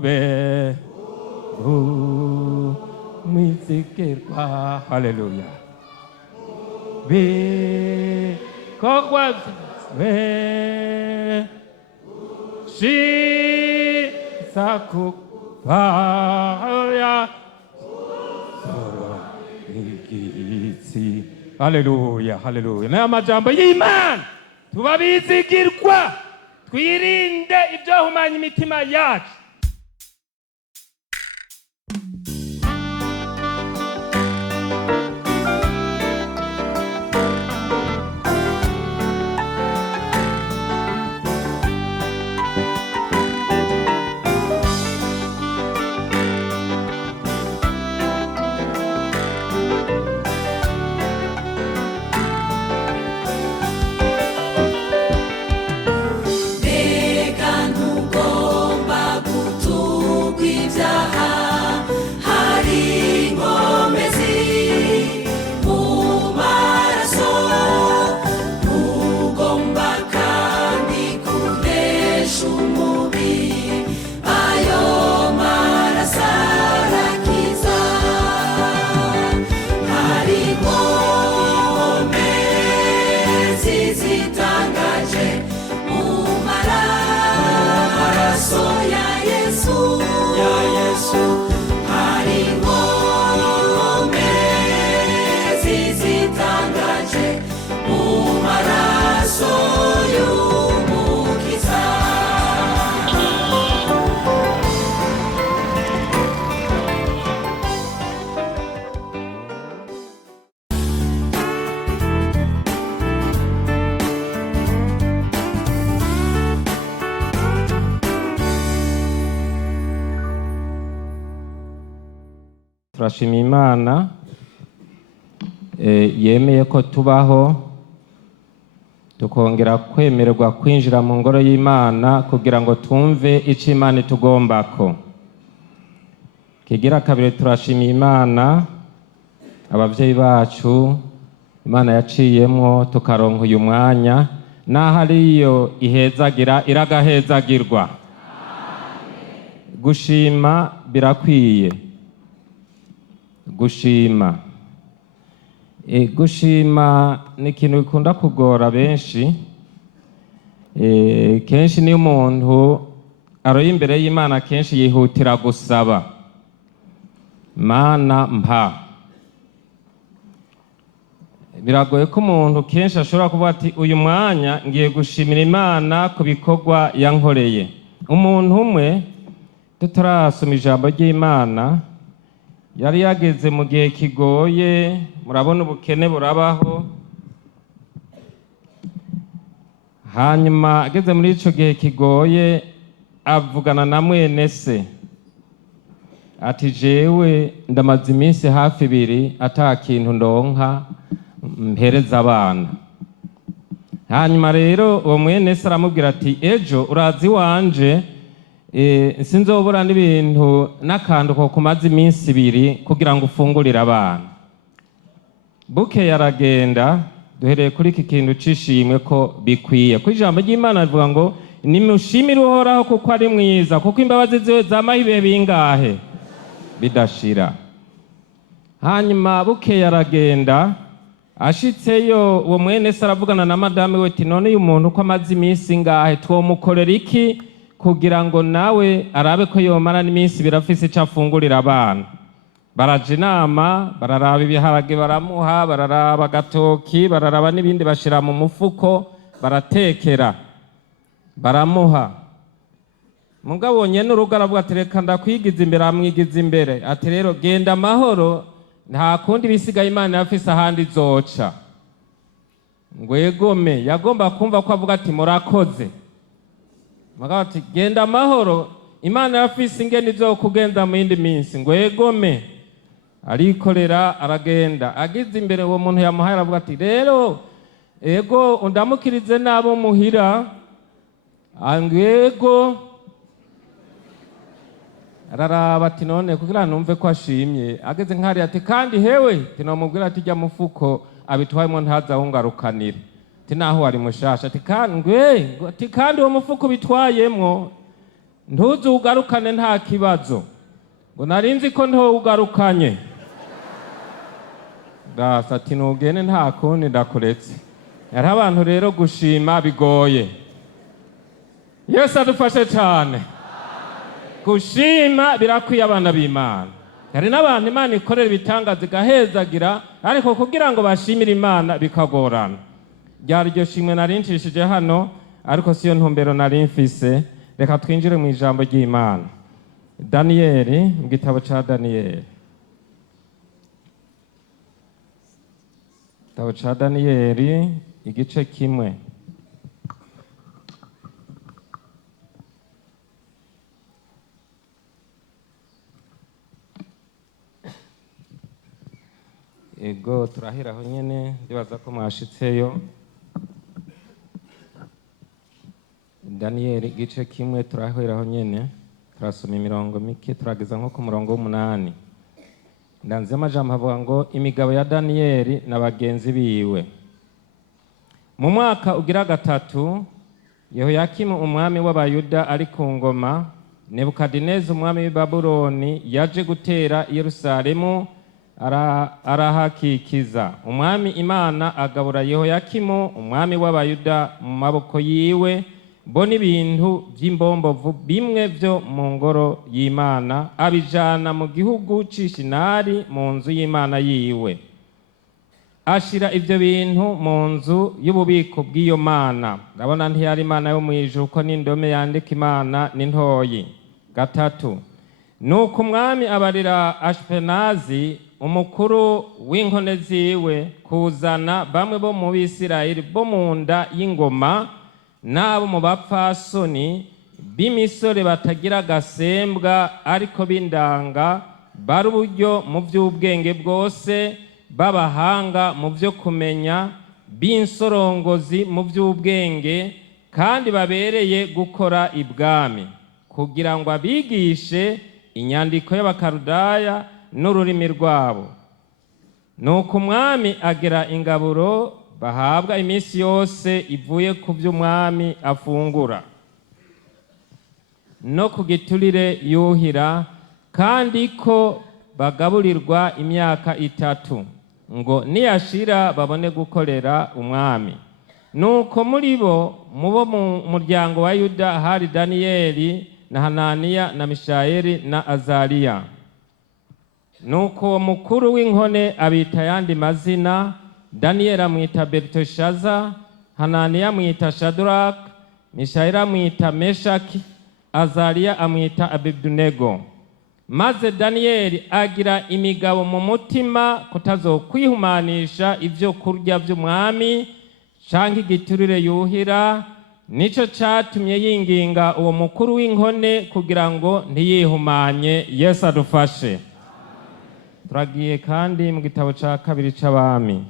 ube umwizigirwa. Haleluya. Bikorwa byawe shiza kubaya igitsi. Haleluya, haleluya. N'aya majambo y'Imana tuba bizigirwa, twirinde ibyohumanya imitima yacu. Turashima Imana yemeye ko tubaho tukongera kwemererwa kwinjira mu ngoro y'Imana kugira ngo twumve icyo Imana itugombako. Kigira kabiri turashima Imana abavyeyi bacu Imana yaciyemwo tukaronka uyu mwanya, naho ariyo ihezagira iragahezagirwa. Gushima birakwiye. Gushima ni ikintu bikunda kugora benshi. Kenshi niyo umuntu aroye imbere y'Imana kenshi yihutira gusaba Mana mpa. Biragoye ko umuntu kenshi ashobora kuvuga ati uyu mwanya ngiye gushimira Imana ku bikorwa yankoreye. Umuntu umwe tutarasoma ijambo ry'Imana yari yageze mu gihe kigoye, murabona ubukene burabaho. Hanyuma ageze muri ico gihe kigoye avugana na mwene se ati jewe ndamaze iminsi hafi 2 ata kintu ndonka mpereza abana. Hanyuma rero uwo mwene se aramubwira ati ejo urazi wanje sinzobura n'ibintu n'akantu ko kumaze iminsi 2 kugira ngo ufungurire abana. Buke yaragenda, duhereye kuri iki kintu cishimwe ko bikwiye. Ku ijambo ry'Imana rivuga ngo nimushimire Uhoraho kuko ari mwiza, kuko imbabazi ziwe zamaho ibihe bingahe bidashira. Hanyuma buke yaragenda, ashitseyo uwo mwene se aravugana na madame we ati none uyu muntu ko amaze iminsi ngahe twomukorera iki kugira ngo nawe arabe ko yomara n'iminsi birafise icyo afungurira abana. Baraje inama, bararaba ibiharage baramuha, bararaba agatoki, bararaba n'ibindi bashira mu mufuko, baratekera baramuha. Mugabo nyene urugo aravuga ati reka ndakwigiza imbere, amwigiza imbere ati rero genda amahoro, nta kundi bisigaye Imana yafise ahandi izoca. Ngwegome yagomba kumva ko avuga ati murakoze. Mugabo ati genda amahoro, Imana yafise ingene izokugenza mu yindi minsi. Ngwegome arikorera aragenda. Agize imbere uwo muntu yamuhaye aravuga ati rero ego undamukirize nabo muhira. Angego araraba ati none kugira numve ko ashimye. Ageze nkari ati kandi hewe tinomubwira ati jya mufuko abitwayemo ntaza hungarukanira. Ati naho wari mushasha ati kandi uwo mufuko bitwayemwo ntuzugarukane nta kibazo, ngo narinzi ko ntuwugarukanye. Dasa ati nugende nta kundi ndakuretse. Yari abantu rero gushima bigoye. Yesu adufashe cyane. Gushima birakwiye abana b'Imana. Hari n'abantu Imana ikorera ibitangaza igahezagira, ariko kugira ngo bashimire Imana bikagorana. Ryari iryo shimwe narinshishije hano, ariko siyo ntumbero nari mfise. Reka twinjire mu ijambo ry'Imana. Daniyeli, mu gitabo ca Daniyeli. Igitabo ca Daniyeli, igice kimwe. Ego turahiraho nyene, ndibaza ko mwashitseyo. Daniyeli igice kimwe turahiraho nyene, turasoma imirongo mike, turageza nko ku murongo w'8. Ndanze amajambo avuga ngo imigabo ya Daniyeli na bagenzi biwe. Mu mwaka ugira gatatu, Yehoyakimu umwami w'Abayuda ari ku ngoma, Nebukadineza umwami w'i Babuloni yaje gutera Yerusalemu arahakikiza. Umwami Imana agabura Yehoyakimu umwami w'Abayuda mu maboko yiwe, bo n'ibintu by'imbombovu bimwe byo mu ngoro y'Imana abijana mu gihugu c'Ishinari mu nzu y'Imana yiwe. Ashira ivyo bintu mu nzu y'ububiko bw'iyo mana. Ndabona ntiyari Imana yo mw'ijuru, ko n'indome yandika Imana n'intoyi. Gatatu, nuko umwami abarira Ashpenazi umukuru w'inkone ziwe kuzana bamwe bo mu Bisirayeli bo mu nda y'ingoma n'abo mu bapfasoni b'imisore batagira agasembwa ariko b'indanga, bari uburyo mu by'ubwenge bwose, b'abahanga mu byo kumenya, b'insorongozi mu by'ubwenge, kandi babereye gukora ibwami, kugira ngo abigishe inyandiko y'Abakarudaya n'ururimi rwabo. Nuko umwami agera ingaburo bahabwa iminsi yose ivuye ku by'umwami afungura, no ku giturire yuhira, kandi ko bagaburirwa imyaka 3, ngo niyashira babone gukorera umwami. Nuko muri bo mu muryango wa Yuda hari Daniyeli na Hananiya na Mishayeli na Azariya. Nuko mukuru w'inkone abita yandi mazina, Daniyeli amwita Belteshaza, Hananiya amwita Shadrach, Mishayeli amwita Meshaki, Azariya amwita Abedunego. Maze Daniyeli agira imigabo mu mutima kutazokwihumanisha ivyo kurya vy'umwami canke igiturire yuhira. Nico catumye yinginga uwo mukuru w'inkone kugira ngo ntiyihumanye. Yesu adufashe. Turagiye kandi mu gitabo ca kabiri c'Abami.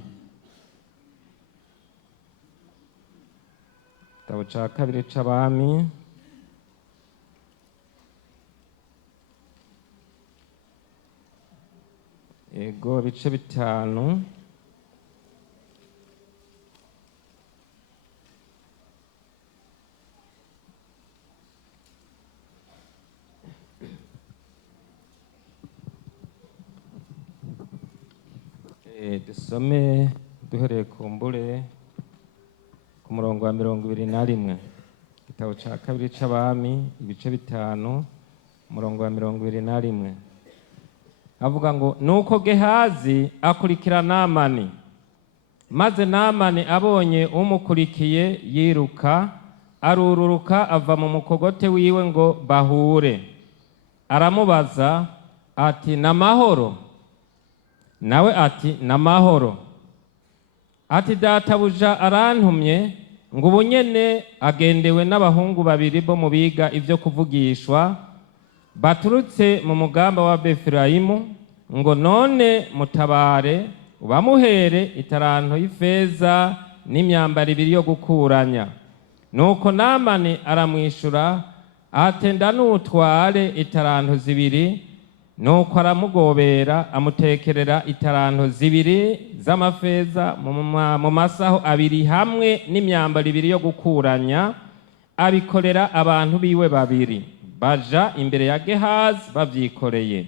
Igitabo ca kabiri c'Abami, ego ibice 5. Dusome duhereye kumbure ku murongo wa 21. Igitabo ca kabiri c'Abami ibice 5 umurongo wa 21. Avuga ngo nuko Gehazi akurikira Namani, maze Namani abonye umukurikiye yiruka arururuka ava mu mukogote wiwe ngo bahure. Aramubaza ati namahoro? Nawe ati namahoro. Ati databuja arantumye ngo ubunyene agendewe n'abahungu 2 bo mu biga ivyo kuvugishwa, baturutse mu mugamba wa Befurayimu, ngo none mutabare ubamuhere itaranto y'ifeza n'imyambaro 2 yo gukuranya. Nuko Namani aramwishura ati ndanutware itaranto 2. Nuko aramugobera amutekerera itaranto 2 z'amafeza mu masaho 2 hamwe n'imyambaro 2 yo gukuranya, abikorera abantu biwe 2. baja imbere ya Gehazi bavyikoreye.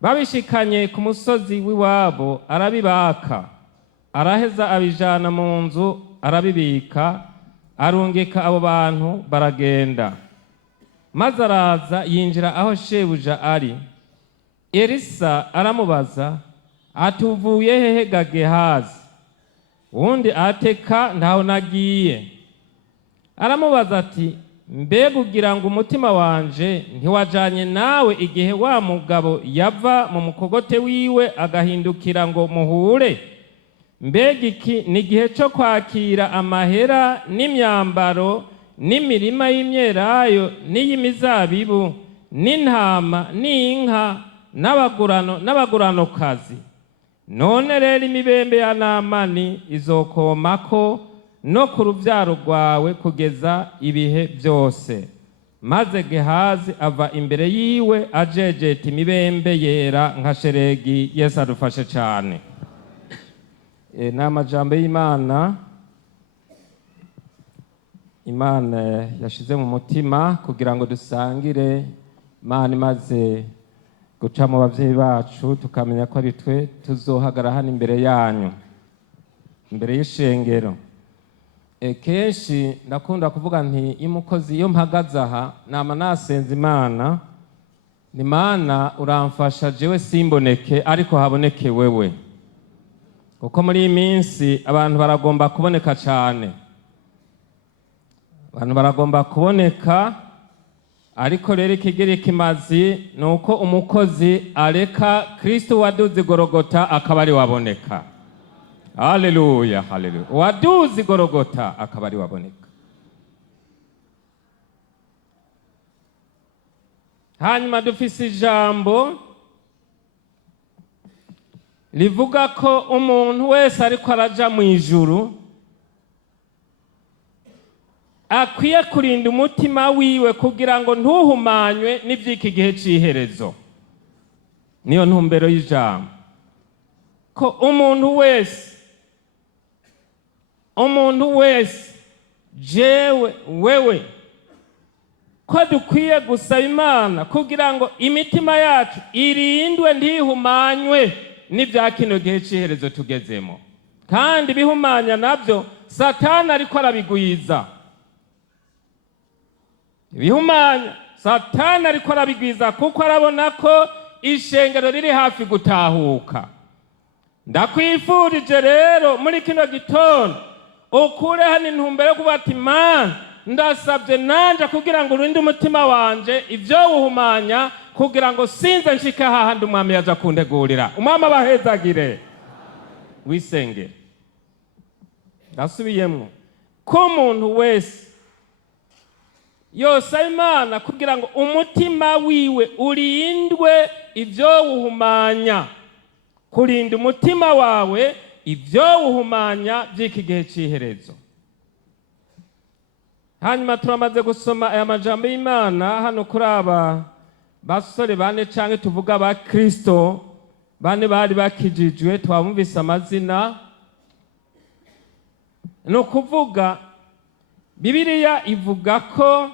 Babishikanye ku musozi w'iwabo arabibaka, araheza abijana mu nzu arabibika, arungika abo bantu baragenda. Maze araza yinjira aho shebuja ari. Elisa aramubaza ati uvuye hehe ga Gehazi? Uwundi ateka ntaho nagiye. Aramubaza ati mbega ugira ngo umutima wanje ntiwajanye nawe igihe wa mugabo yava mu mukogote wiwe agahindukira ngo muhure? Mbega iki ni igihe cyo kwakira amahera n'imyambaro n'imirima y'imyelayo n'iy'imizabibu n'intama n'inka n'abaguranokazi. None rero imibembe ya Namani izokomako no ku rubyaro rwawe kugeza ibihe byose. Maze Gehazi ava imbere yiwe ajejeta imibembe yera nka sheregi. Yesu adufashe cyane. Ni amajambo y'Imana Imana yashize mu mutima kugira ngo dusangire. Imana imaze guca mu bavyeyi bacu tukamenya ko ari twe tuzohagara hano imbere yanyu, imbere y'ishengero. Kenshi ndakunda kuvuga nti imukozi iyo mpagaze aha nama nasenze Imana, ni Mana uramfasha jewe simboneke ariko haboneke wewe, kuko muri iyi minsi abantu baragomba kuboneka cyane. Abantu baragomba kuboneka, ariko rero ikigiri kimazi ni uko umukozi areka Kristo waduze Golgotha akaba ari waboneka. Haleluya, haleluya. Waduze Golgotha akaba ari waboneka. Hanyuma dufise ijambo rivuga ko umuntu wese ariko araja mu ijuru akwiye kurinda umutima wiwe kugira ngo ntuhumanywe n'ivy'iki gihe c'iherezo. Niyo ntumbero y'ijambo, ko umuntu wese jewe wewe ko dukwiye gusaba Imana kugira ngo imitima yacu irindwe ntihumanywe n'ivya kino gihe c'iherezo tugezemo. Kandi bihumanya navyo Satani ariko arabigwiza. Bihumanya Satani ariko arabigwiza kuko arabona ko ishengero riri hafi gutahuka. Ndakwifurije rero muri kino gitondo ukure hano intumbero yo kuvuga ati Mana ndasabye nanje kugira ngo urinde umutima wanje ivyo wuhumanya, kugira ngo sinze nshike hahandi umwami yaza kuntegurira. Umwami abahezagire. Wisenge. Ndasubiyemwo ko umuntu wese yosaba Imana kugira ngo umutima wiwe urindwe ivyo wuhumanya. Kurinda umutima wawe ivyo wuhumanya vy'iki gihe c'iherezo. Hanyuma turamaze gusoma aya majambo y'Imana hano kuri aba basore bane canke tuvuga ba Kristo bane bari bakijijwe, twamuvise amazina. No kuvuga Bibiliya ivuga ko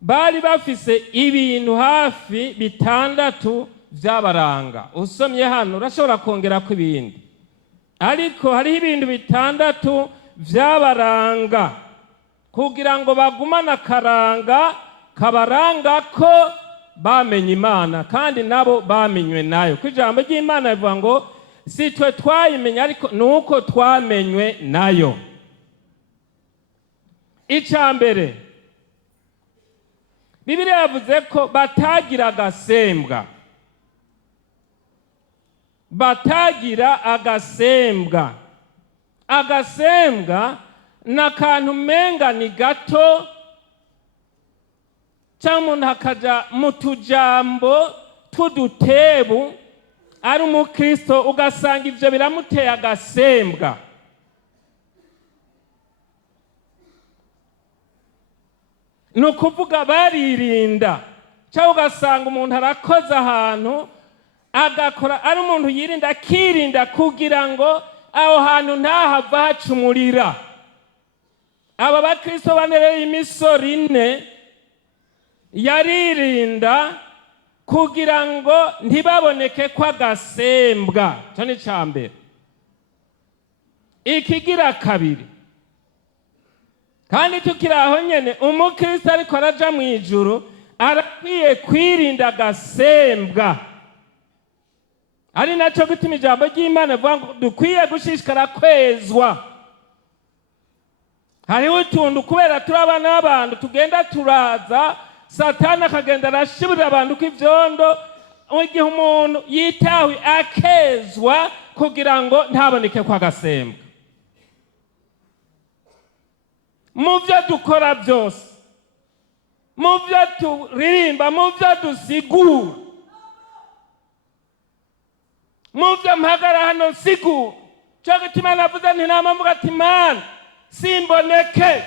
bari bafise ibintu hafi bitandatu vyabaranga. Usomye hano urashobora kongera ko ibindi, ariko hariho ibintu bitandatu vyabaranga kugira ngo bagumane akaranga kabaranga ko bamenye Imana kandi nabo bamenywe nayo. Ku ijambo ry'Imana rivuga ngo si twe twayimenya ariko nuko twamenywe nayo. Icambere Bibiliya yavuze ko batagira agasembwa. Batagira agasembwa. Agasembwa n'akantu menga ni gato cyangwa umuntu hakaja mu tujambo tw'udutebu ari umukristo ugasanga ivyo biramuteye agasembwa. Ni ukuvuga baririnda, cyangwa ugasanga umuntu arakoze ahantu agakora ari umuntu yirinda akirinda kugira ngo aho hantu ntahava hacumurira. Aba bakristo banereye imisoro ine yaririnda kugira ngo ntibaboneke ko agasembwa. Cyo ni ca mbere. Ikigira kabiri, kandi tukiri aho nyene, umukristo ariko araja mu ijuru arakwiye kwirinda agasembwa. Ari naco gituma ijambo ry'Imana rivuga ngo dukwiye gushishikara kwezwa. Hariho utuntu kubera turi abana b'abantu tugenda turaza, Satani akagenda arashiburira abantu ko ivyondo, igihe umuntu yitawe akezwa kugira ngo ntaboneke ko agasembwa. Mu byo dukora byose, mu byo turirimba, mu byo dusigura, mu byo mpagara hano sigura, cyo gituma navuze nti namavuga ati Mana simboneke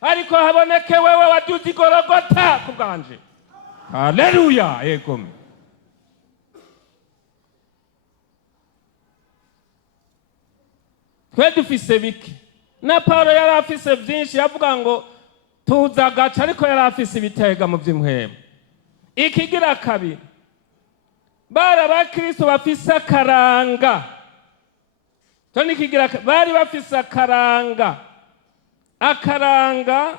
ariko haboneke wewe waduze igorogota ku bwanje. Haleluya. Yego. Twe dufise biki, na Paulo yari afise byinshi, yavuga ngo tuza gaca, ariko yari afise ibitega mu by'imhemu. Ikigira kabiri, bari abakristo bafise akaranga. Toni kigira bari bafise akaranga. Akaranga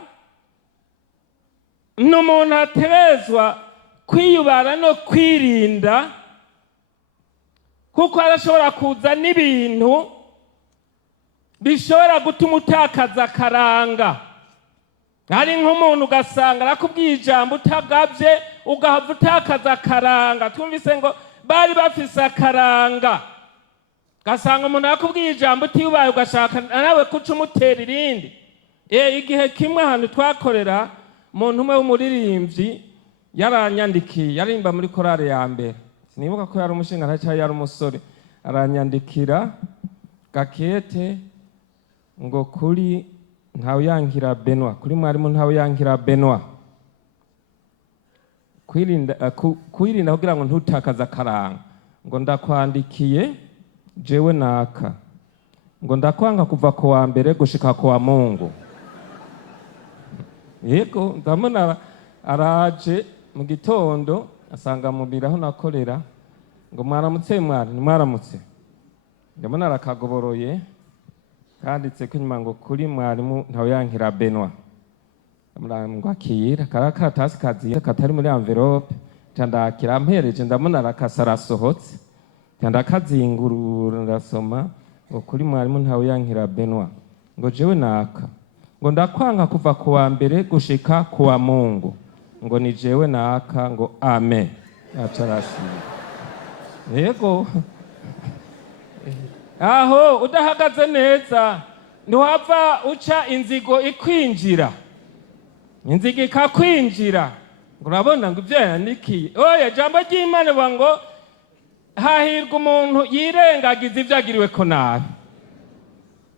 n'umuntu aterezwa kwiyubara no kwirinda, kuko arashobora kuza n'ibintu bishobora gutuma utakaza akaranga. Ari nk'umuntu ugasanga arakubwiye ijambo utagavye ugahava utakaza akaranga. Twumvise ngo bari bafise akaranga. Gasanga umuntu arakubwiye ijambo utiyubaye ugashaka nawe kuca umutera irindi. Igihe kimwe ahantu twakorera, umuntu umwe w'umuririmbyi yaranyandikiye, yarimba muri korale ya mbere, sinibuka ko yari umushinga cyangwa yari umusore, aranyandikira gakete ngo kuri Ntahangwa Bénoit, kuri mwarimu Ntahangwa Bénoit, kwirinda kugira ngo ntutakaze akaranga. Ngo ndakwandikiye jewe naka, ngo ndakwanga kuva ku wa mbere gushika ku wa Mungu. Yego, ndamuna araje mu gitondo asanga mu biro aho nakorera, ngo mwaramutse mwari, mwaramutse. Ndamuna arakagoboroye kanditse ko nyuma ngo kuri mwarimu Ntahangwa Bénoit. Ngo akira karakatasi kaziye katari muri envelope, ndakira ampereje, ndamuna arakasarasohotse, ndakazingurura ndasoma ngo kuri mwarimu Ntahangwa Bénoit, ngo jewe naka, ngo ndakwanga kuva ku wa mbere gushika ku wa Mungu, ngo ni jewe naka, ngo amen. Acarashira. Yego. Aho udahagaze neza ntiwava uca inzigo ikwinjira, inzigo ikakwinjira, ngo urabona ngo ibyo yandikiye. Oya, jambo ry'Imana rivuga ngo hahirwa umuntu yirengagiza ibyo agiriwe ko nabi.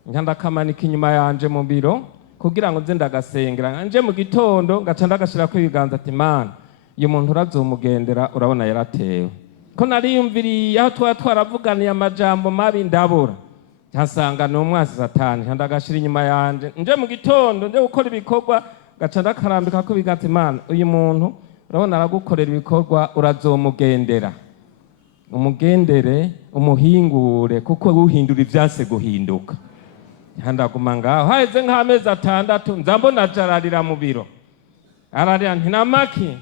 Ndakamanika inyuma yanje mu biro kugira ngo nze ndagasengera, nje mu gitondo ngaca ndagashira ko ibiganza ati Mana uyu muntu urazomugendera, urabona yaratewe. Ko nariyumviriye aho twaravuganiye amajambo mabi ndabura, hasanga n'umwasi Satani, ndagashira inyuma yanje nje mu gitondo nje gukora ibikorwa, gaca ndakarambika ko biganza, Mana uyu muntu urabona aragukorera ibikorwa, urazomugendera, umugendere umuhingure, kuko uhindura ivyase guhinduka. Ndaguma ngaho haheze nk'amezi 6 nzambona jararira mu biro, ararira ntinamaki,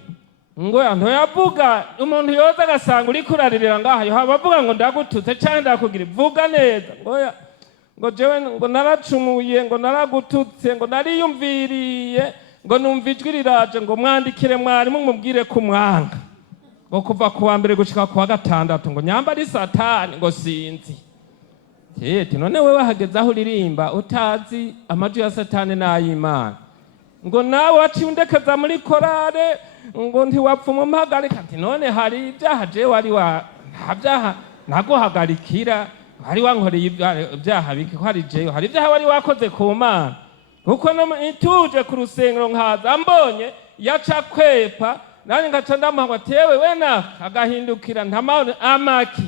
ngo ntoyavuga umuntu yoza agasanga uri kuraririra ngaha, yo bavuga ngo ndagututse cyane ndakugira, vuga neza. Ngo jewe ngo naracumuye, ngo naragututse, ngo nariyumviriye, ngo numva ijwi riraje, ngo mwandikire mwarimu mubwire ku mwanga, ngo kuva ku wa mbere gushika ku wa 6, ngo nyamba ari Satani, ngo sinzi. None wewe hageze aho uririmba utazi amajwi ya Satani n'ay'Imana, ngo nawe waciundekeza muri korale, ngo ntiwapfa umumpagarika. None hari ibyaha jewe wari ntabyaha naguhagarikira, wari wankoreye ibyaha biki, ko hari jewe hari ibyaha wari wakoze ku Mana, kuko ituje ku rusengero nkaza mbonye yaca kwepa, nani ngaca ndamuha tewe wena agahindukira ntamahoro amaki,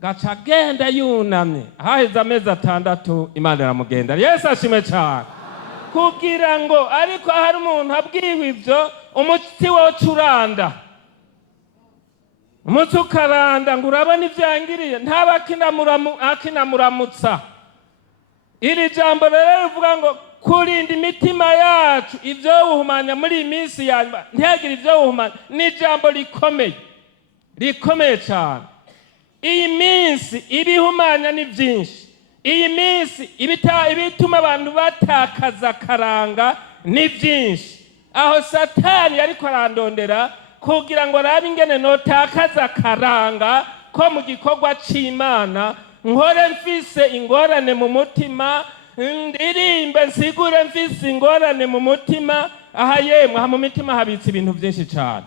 gaca agenda yunamye. Haheze amezi 6 Imana iramugenda. Yesu ashime cyane. Kugira ngo ariko hari umuntu abwiwe ibyo umutsi woca uranda, umutsi ukaranda ngo urabona ivyangiriye, ntaba akinamuramutsa. Iri jambo rero rivuga ngo kurinda imitima yacu ivyo wuhumanya muri iyi minsi ya nyuma, ntihagire ivyo wuhumanya. Ni ijambo rikomeye cyane. Iyi minsi ibihumanya ni byinshi. Iyi minsi ibituma abantu batakaza akaranga ni byinshi. Aho Satani ariko arandondera kugira ngo arabe ingene notakaza akaranga ko mu gikorwa c'Imana, nkore mfise ingorane mu mutima, ndirimbe nsigure mfise ingorane mu mutima. Aha yemwe, aha mu mitima habitse ibintu byinshi cyane.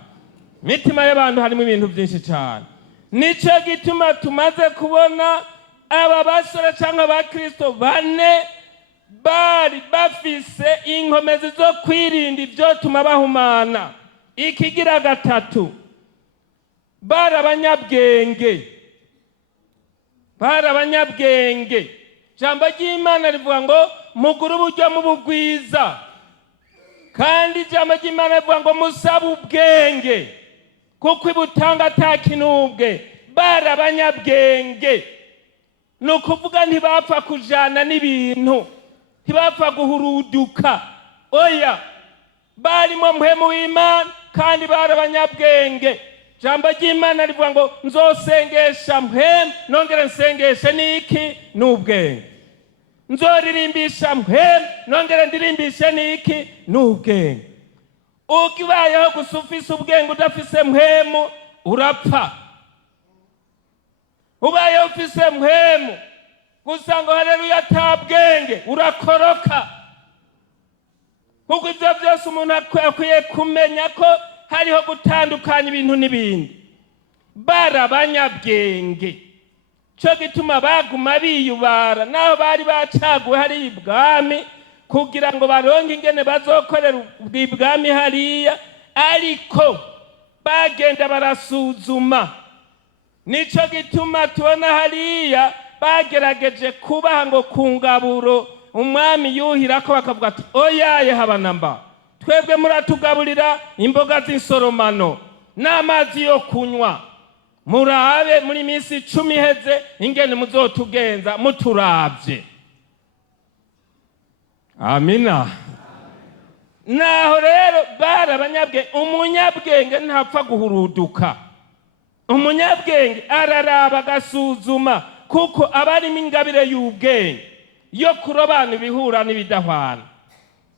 Mitima y'abantu harimo ibintu byinshi cyane. Nico gituma tumaze kubona aba basore cyangwa abakristo bane bari bafise inkomezi zo kwirinda ibyo tuma bahumana. Ikigira gatatu, bari abanyabwenge. Jambo ry'Imana rivuga ngo mugure uburyo mubugwiza, kandi ijambo ry'Imana rivuga ngo musabe ubwenge kuko ibutanga atakinubwe. Bari abanyabwenge, ni ukuvuga ntibapfa kujana n'ibintu, ntibapfa guhuruduka. Oya, barimo mpwemu w'Imana kandi bari abanyabwenge. Jambo ry'Imana rivuga ngo nzosengesha mpwemu nongere nsengeshe n'iki? N'ubwenge. Nzoririmbisha mpwemu nongere ndirimbishe n'iki? N'ubwenge. Ukibayeho gusa ufise ubwenge udafise mpwemu urapfa. Ubayeho ufise mpwemu gusa ngo haleluya atabwenge urakoroka. Kuko ivyo byose umuntu akwiye kumenya ko hariho gutandukanya ibintu n'ibindi. Bari abanyabwenge, cyo gituma baguma biyubara naho bari bacaguwe hari ibwami kugira ngo baronke ingene bazokorera ubwami hariya, ariko bagenda barasuzuma. Nico gituma tubona hariya bagerageje kubaha ngo kungaburo umwami yuhira ko bakavuga ati oyaye habanamba, twebwe muratugaburira imboga z'insoromano n'amazi yo kunywa, murabe muri minsi 10 iheze ingene muzotugenza muturavye. Amina. Naho rero bari abanyabwenge. Umunyabwenge ntapfa guhuruduka. Umunyabwenge araraba agasuzuma, kuko abarimo ingabire y'ubwenge yo kurobana ibihura n'ibidahwana.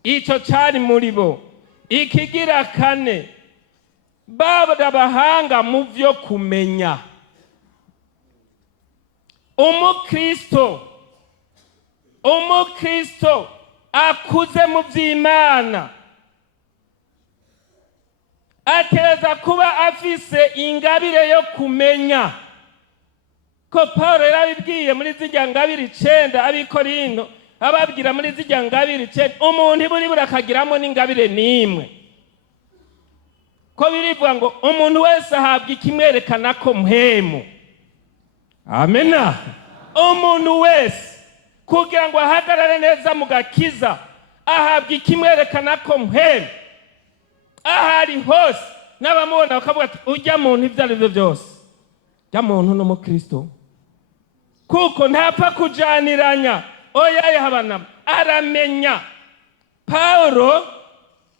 Ico cari muri bo. Ikigira kane, bari abahanga mu vyo kumenya. Umukristo akuze mu vy'Imana ateza kuba afise ingabire yo kumenya. Ko Paulo yarabibwiye muri zirya ngabire 9 abikorinto, ababwira muri zirya ngabire 9 umuntu iburi burakagiramo n'ingabire nimwe. Ko birivuga ngo umuntu wese ahabwa ikimwerekana ko mpwemu. Amena. Umuntu wese kugira ngo ahagarare neza mu gakiza ahabwa ikimwerekana ko mpwemu. Ahari hose n'abamubona bakavuga ati ujya muntu ivyo arivyo byose, ujya muntu n'umukristo, kuko ntapfa kujaniranya. Oyaye habana aramenya. Paulo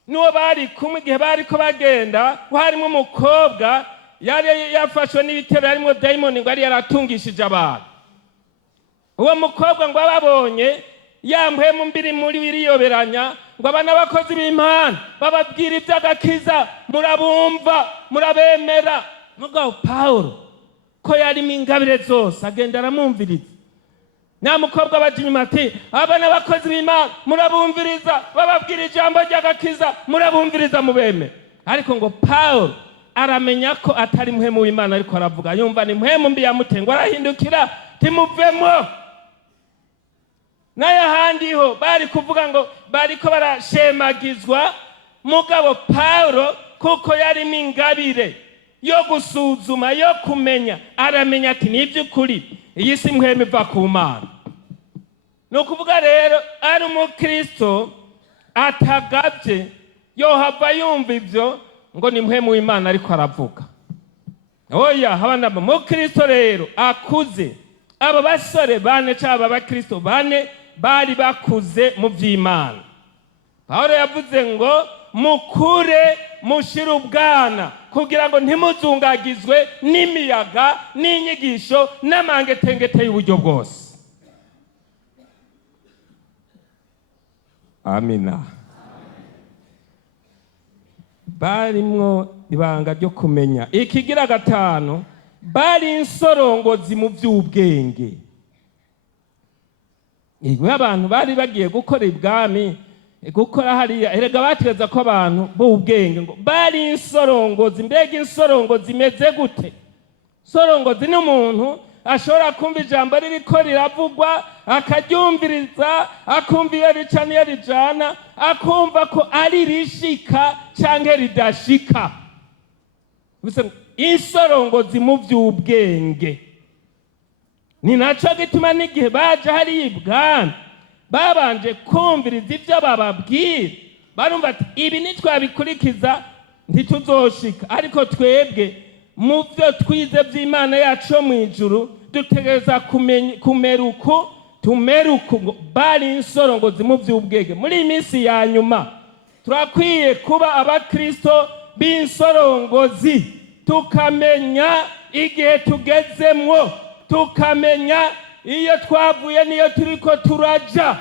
nuwo bari kumwe igihe bariko bagenda, harimo umukobwa yari yafashwe n'ibitero, harimo daimoni ngo ari yaratungishije abantu. Uwo mukobwa ngo ababonye yambuye mu mbiri muri wiriyoberanya, ngo abana bakozi b'Imana bababwira iby'agakiza murabumva murabemera. Mugabo Paulo ko yarimo ingabire zose agenda aramumviriza. Nyamukobwa bajinyuma ati abana bakozi b'Imana murabumviriza, bababwira ijambo ry'agakiza murabumviriza mubeme. Ariko ngo Paulo aramenya ko atari mpwemu w'Imana ariko aravuga, yumva ni mpwemu mbi yamutengo, arahindukira timuvemo. Naye handiho bari kuvuga ngo bariko barashemagizwa. Mugabo Paulo kuko yarimo ingabire yo gusuzuma, yo kumenya, aramenya ati niby'ukuri iyi si mpwemu iva ku Mana. Nukuvuga rero ari umukristo atagavye yohava yumva ivyo ngo ni mpwemu w'Imana ariko aravuga. Oya, habana mu Kristo rero akuze. Aba basore bane cyaba abakristo bane bari bakuze mu vy'Imana. Pawulo yavuze ngo mukure mushira ubwana kugira ngo ntimuzungagizwe n'imiyaga n'inyigisho n'amangetengete y'uburyo bwose. Amina. Barimwo ibanga ryo kumenya. Ikigira gatanu, bari insorongozi mu by'ubwenge. Igwe abantu bari bagiye gukora ibwami, gukora hariya, erega bategeza ko abantu b'ubwenge ngo bari insorongozi. Mbega insorongozi imeze gute? Sorongozi ni umuntu ashobora kumva ijambo ririko riravugwa, akaryumviriza, akumva iyo rica n'iyo rijana, akumva ko ari rishika canke ridashika. Insorongozi mu by'ubwenge. Ni naco gituma n'igihe baje hariya ibwami babanje kumviriza ivyo bababwira, barumva ati ibi nitwabikurikiza ntituzoshika, ariko twebwe mu byo twize by'Imana yacu mu ijuru dutegereza kumeruku tumeruku. Bari insorongozi mu by'ubwenge. Muri iyi minsi ya nyuma turakwiye kuba abakristo b'insorongozi, tukamenya igihe tugezemwo, tukamenya iyo twavuye niyo turiko turaja.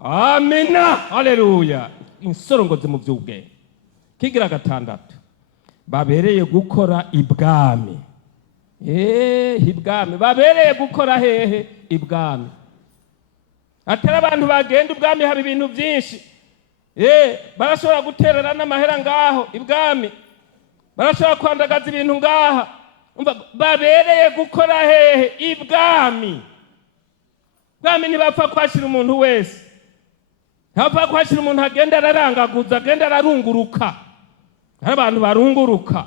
Amina, haleluya. Insorongozi mu by'ubwenge. Kigira gatandatu, babereye gukora ibwami. Ibwami babereye gukora hehe? Ibwami. Atari abantu bagenda ubwami haba ibintu byinshi. Barashobora guterera n'amahera ngaho ibwami, barashobora kwandagaza ibintu ngaha. Babereye gukora hehe? Ibwami. Ibwami ntibapfa kwashira umuntu wese, ntibapfa kwashira umuntu agenda ararangaguza, agenda ararunguruka. Hari abantu barunguruka.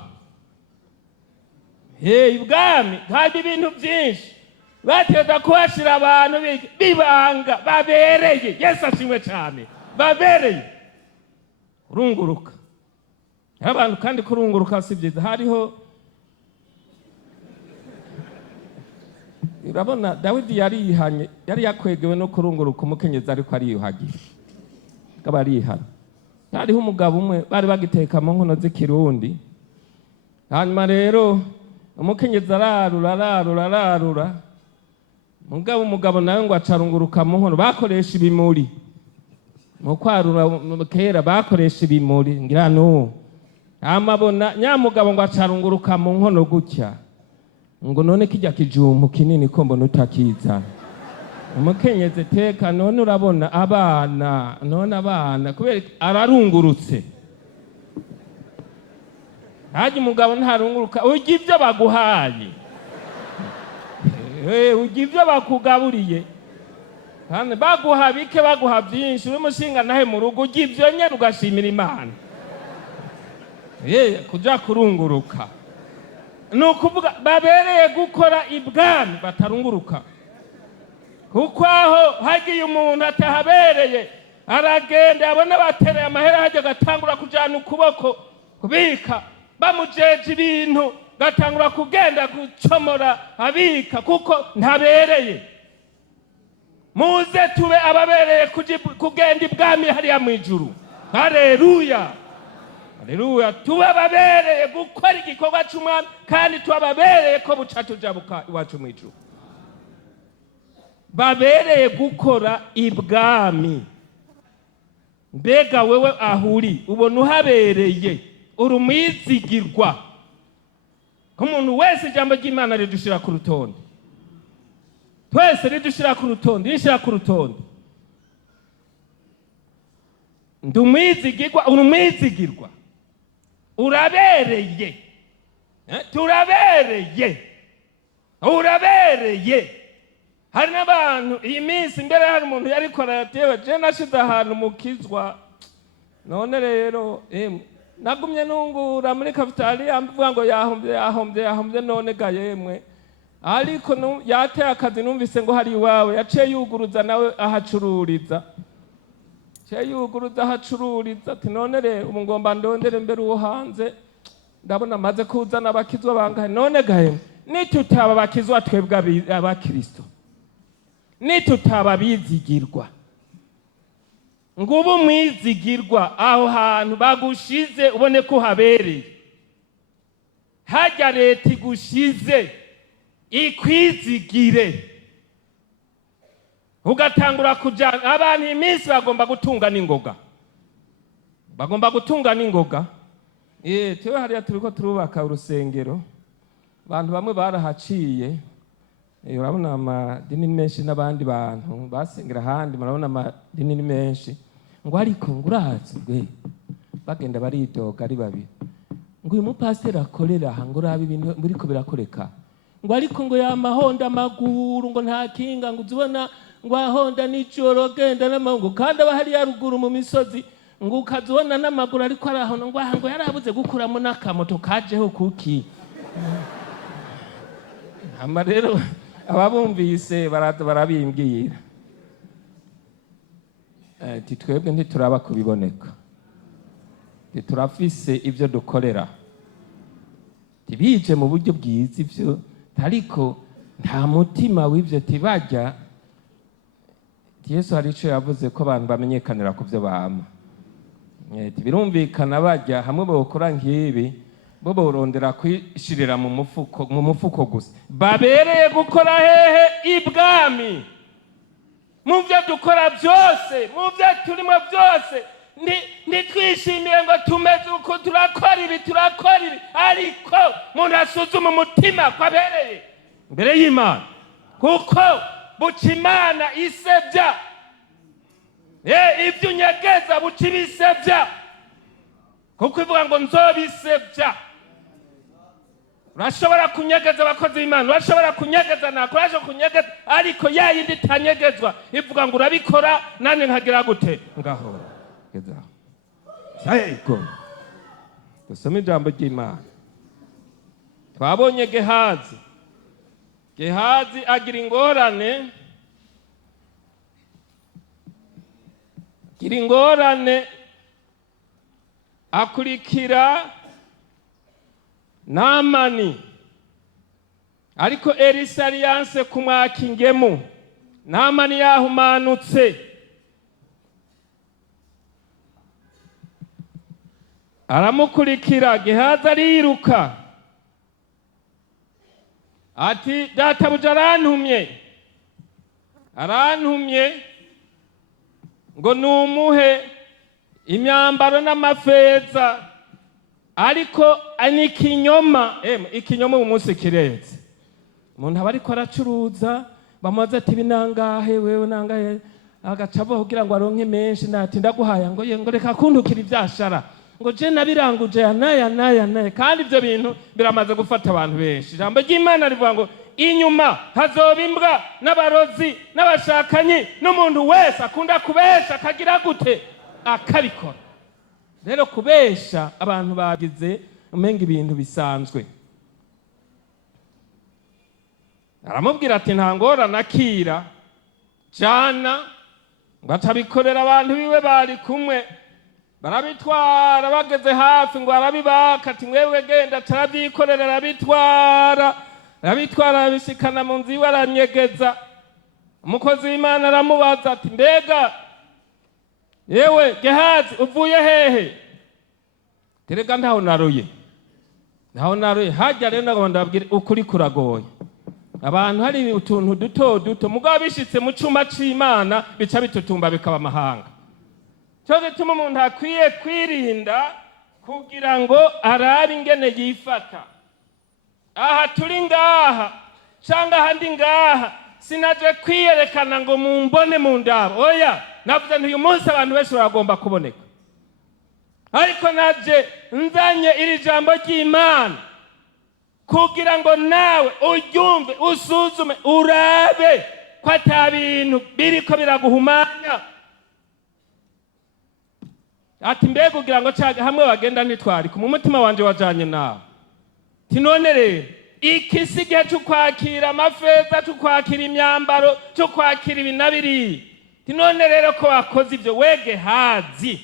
Ibwami hari ibintu byinshi, bateza kuhashira abantu bibanga, babereye. Yesu ashimwe cyane. Babereye kurunguruka. Hari abantu kandi kurunguruka si byiza. Hariho, urabona Dawidi yarihanye, yari yakwegewe no kurunguruka umukenyezi ariko ariyuhagira, akaba arihana. Hariho umugabo umwe bari bagiteka mu nkono z'ikirundi, hanyuma rero umukenyezi ararura. Umugabo nawe ngo acarunguruka mu nkono. Bakoresha ibimuri mu kwarura, kera bakoresha ibimuri ngira no amabona. Nyamugabo ngo acarunguruka mu nkono gutya, ngo none kijya kijumbu kinini ko mbona utakiza. Umukenyezi teka, none urabona abana, none abana, kubera ararungurutse. Haje umugabo ntarunguruka. Ujya ibyo baguhaye, ujya ibyo bakugaburiye, kandi baguha bike, baguha byinshi. Uri mushinga nahe mu rugo, ujya ibyo nyene ugashimira Imana. Kuja kurunguruka ni ukuvuga babereye gukora ibwami, batarunguruka. Kuko aho hagiye umuntu atahabereye, aragenda abona batereye amahera, hajya gatangura kujana ukuboko kubika, bamujeje ibintu, gatangura kugenda gucomora abika, kuko ntabereye. Muze tube ababereye kugenda ibwami hariya mu ijuru. Haleluya, haleluya. Tube ababereye gukora igikorwa cy'Umwami, kandi tubabereye ko buca tujabuka iwacu mu ijuru. Babereye gukora ibwami. Mbega wewe ahuri ubona uhabereye, uri umwizigirwa. Ko umuntu wese ijambo ry'Imana ridushira ku rutonde, twese ridushira ku rutonde, rishira ku rutonde. Ndi umwizigirwa, uri umwizigirwa. Urabereye, turabereye, urabereye. Hari n'abantu iyi minsi, mbere hari umuntu yariko aratewe, je nashize ahantu mukizwa, none rero nagumye nungura muri kafitariya, mvuga ngo yahombye, none ga yemwe. Ariko yateye akazi, numvise ngo hari iwawe, yaciye yuguruza nawe ahacururiza. yuguruza hacururiza ati none re ubu ngomba ndondere mbere uwo hanze ndabona amaze kuzana abakizwa bangahe none gahe nitutaba abakizwa twebwe abakristo nitutaba bizigirwa ngubu mwizigirwa aho hantu bagushize ubone ko habereye hajya leta igushize ikwizigire ugatangura kujana abantu iminsi bagomba gutunga n'ingoga tewe hariya turiko turubaka urusengero abantu bamwe barahaciye urabona amadini menshi n'abandi bantu basengera ahandi murabona amadini ni menshi ngo ariko ngurazwe bagenda baridoga ari babiri ngo uyu mupasiteri akorera aha ngo urabe ibintu biriko birakoreka ngo ariko ngo yamahonda amaguru ngo nta kinga ngo uzibona ngo ahonda n'ijoro genda n'amahungu kandi aba hariya ruguru mu misozi ngo ukazibona n'amaguru ariko arahona ngo yarabuze gukuramo n'akamoto kajeho kuki hama rero ababumvise barabimbwira twebwe ntituraba kubiboneka turafise ibyo dukorera tibije mu buryo bwiza ibyo ariko nta mutima w'ibyo tibajya Yesu hari icyo yavuze ko abantu bamenyekanira ku byo bama birumvikana bajya hamwe bawukora nk'ibi bo borondera kwishirira mu mufuko gusa babereye gukora hehe ibwami mu byo dukora byose mu byo turimo byose ntitwishimiye ngo tumeze uko turakora ibi ariko umuntu asuzuma umutima ko abereye imbere y'Imana kuko buca Imana isebya ibyo unyegeza buca ibisebya kuko ivuga ngo nzobisebya urashobora kunyegeza abakozi b'Imana urashobora kunyegeza urashobora kunyegeza ariko yayindi itanyegezwa ivuga ngo urabikora nane nkagira gute ngahora yego dusome ijambo ry'Imana twabonye Gehazi agira ingorane akurikira Namani ariko Elisa aliyanse kumwaka ingemu Namani yahumanutse aramukurikira Gehazi ariruka ati databuja arantumye ngo numuhe imyambaro n'amafeza ariko ikinyoma mu munsi kireze umuntu aba ariko aracuruza bamubaza ati binangahe wewe nangahe agacabo kugira ngo aronke menshi nati ndaguhaya ngo reka kundukira ibyashara ngo je nabiranguje naya kandi ibyo bintu biramaze gufata abantu benshi ijambo ry'Imana rivuga ngo inyuma hazoba imbwa n'abarozi n'abashakanyi n'umuntu wese akunda kubesha akagira gute akabikora rero kubesha abantu bagize umenga ibintu bisanzwe aramubwira ati nta ngorane akira jana ngo atabikorera abantu biwe bari kumwe barabitwara bageze hafi ngo arabibaka ati mwewe genda atarabyikorera arabitwara bishikana mu nzu iwe aranyegeza umukozi w'Imana aramubaza ati mbega yewe Gehazi uvuye hehe terega ntaho naruye hajya rero nagomba ndabwire ukuri kuragoye abantu hari utuntu duto mugabo bishitse mu cuma c'Imana bica bitutumba bikaba amahanga cyo gituma umuntu akwiye kwirinda kugira ngo arabe ingene yifata aha turi ngaha cyangwa ahandi ngaha sinaje kwiyerekana ngo mumbone mu ndabo oya navuze nti uyu munsi abantu benshi bagomba kuboneka ariko naje nzanye iri jambo ry'Imana kugira ngo nawe uryumve usuzume urabe ko atabintu biriko biraguhumanya ati mbega kugira ngo caga hamwe bagenda ntitwariko mu mutima wanje wajanye nawe tinone rero iki si igihe cyo kwakira amafeza cyo kwakira imyambaro cyo kwakira ibinabiri none rero ko wakoze ibyo wege hazi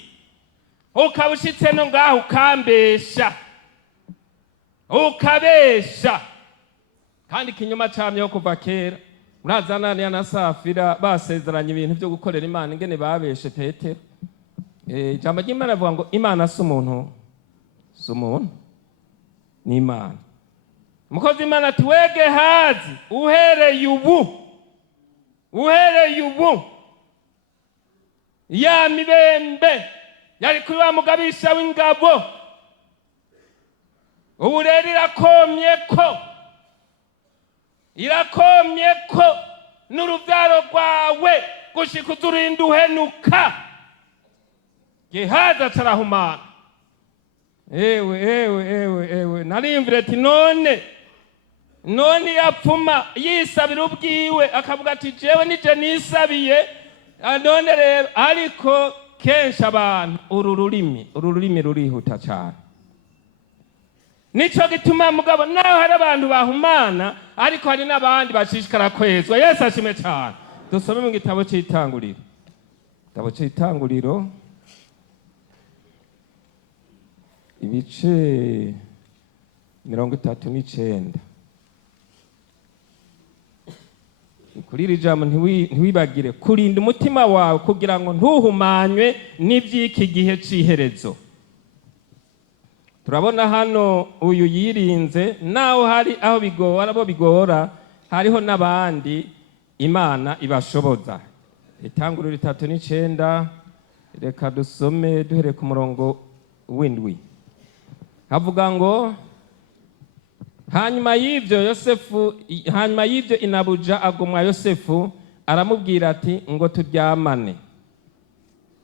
ukaba ushitse no ngaho ukambesha ukabesha kandi ikinyoma camyeho kuva kera. Murazi Ananiya na Safira basezeranye ibintu byo gukorera Imana ingene babeshe Petero. Ijambo ry'Imana rivuga ngo Imana si umuntu, si umuntu, ni Imana. Umukozi Imana ati wege hazi uhereye ubu ya mibembe yari kuri wa mugabisha w'ingabo, ubu rero irakomye ko n'urubyaro rwawe gushika uzurinda uhenuka. Gehazi atarahumana. Ewe narimvire ati none yapfuma yisabira ubwiwe akavuga ati jewe nije nisabiye. None rero ariko kenshi abantu uru rurimi rurihuta cyane. Nico gituma mugabo naho hari abantu bahumana ariko hari n'abandi bashishikara kwezwa. Yesu ashime cyane. Dusome mu gitabo cy'Itanguriro. Gitabo cy'Itanguriro ibice 39. Kuri iri jambo ntiwibagire kurinda umutima wawe kugira ngo ntuhumanywe n'iby'iki gihe cy'iherezo. Turabona hano uyu yirinze, naho hari aho bigora hariho n'abandi Imana ibashoboza. Itanguriro 39, reka dusome duhere ku murongo w'indwi. Havuga ngo hanyuma y'ibyo inabuja agomwa Yosefu aramubwira ati ngo turyamane.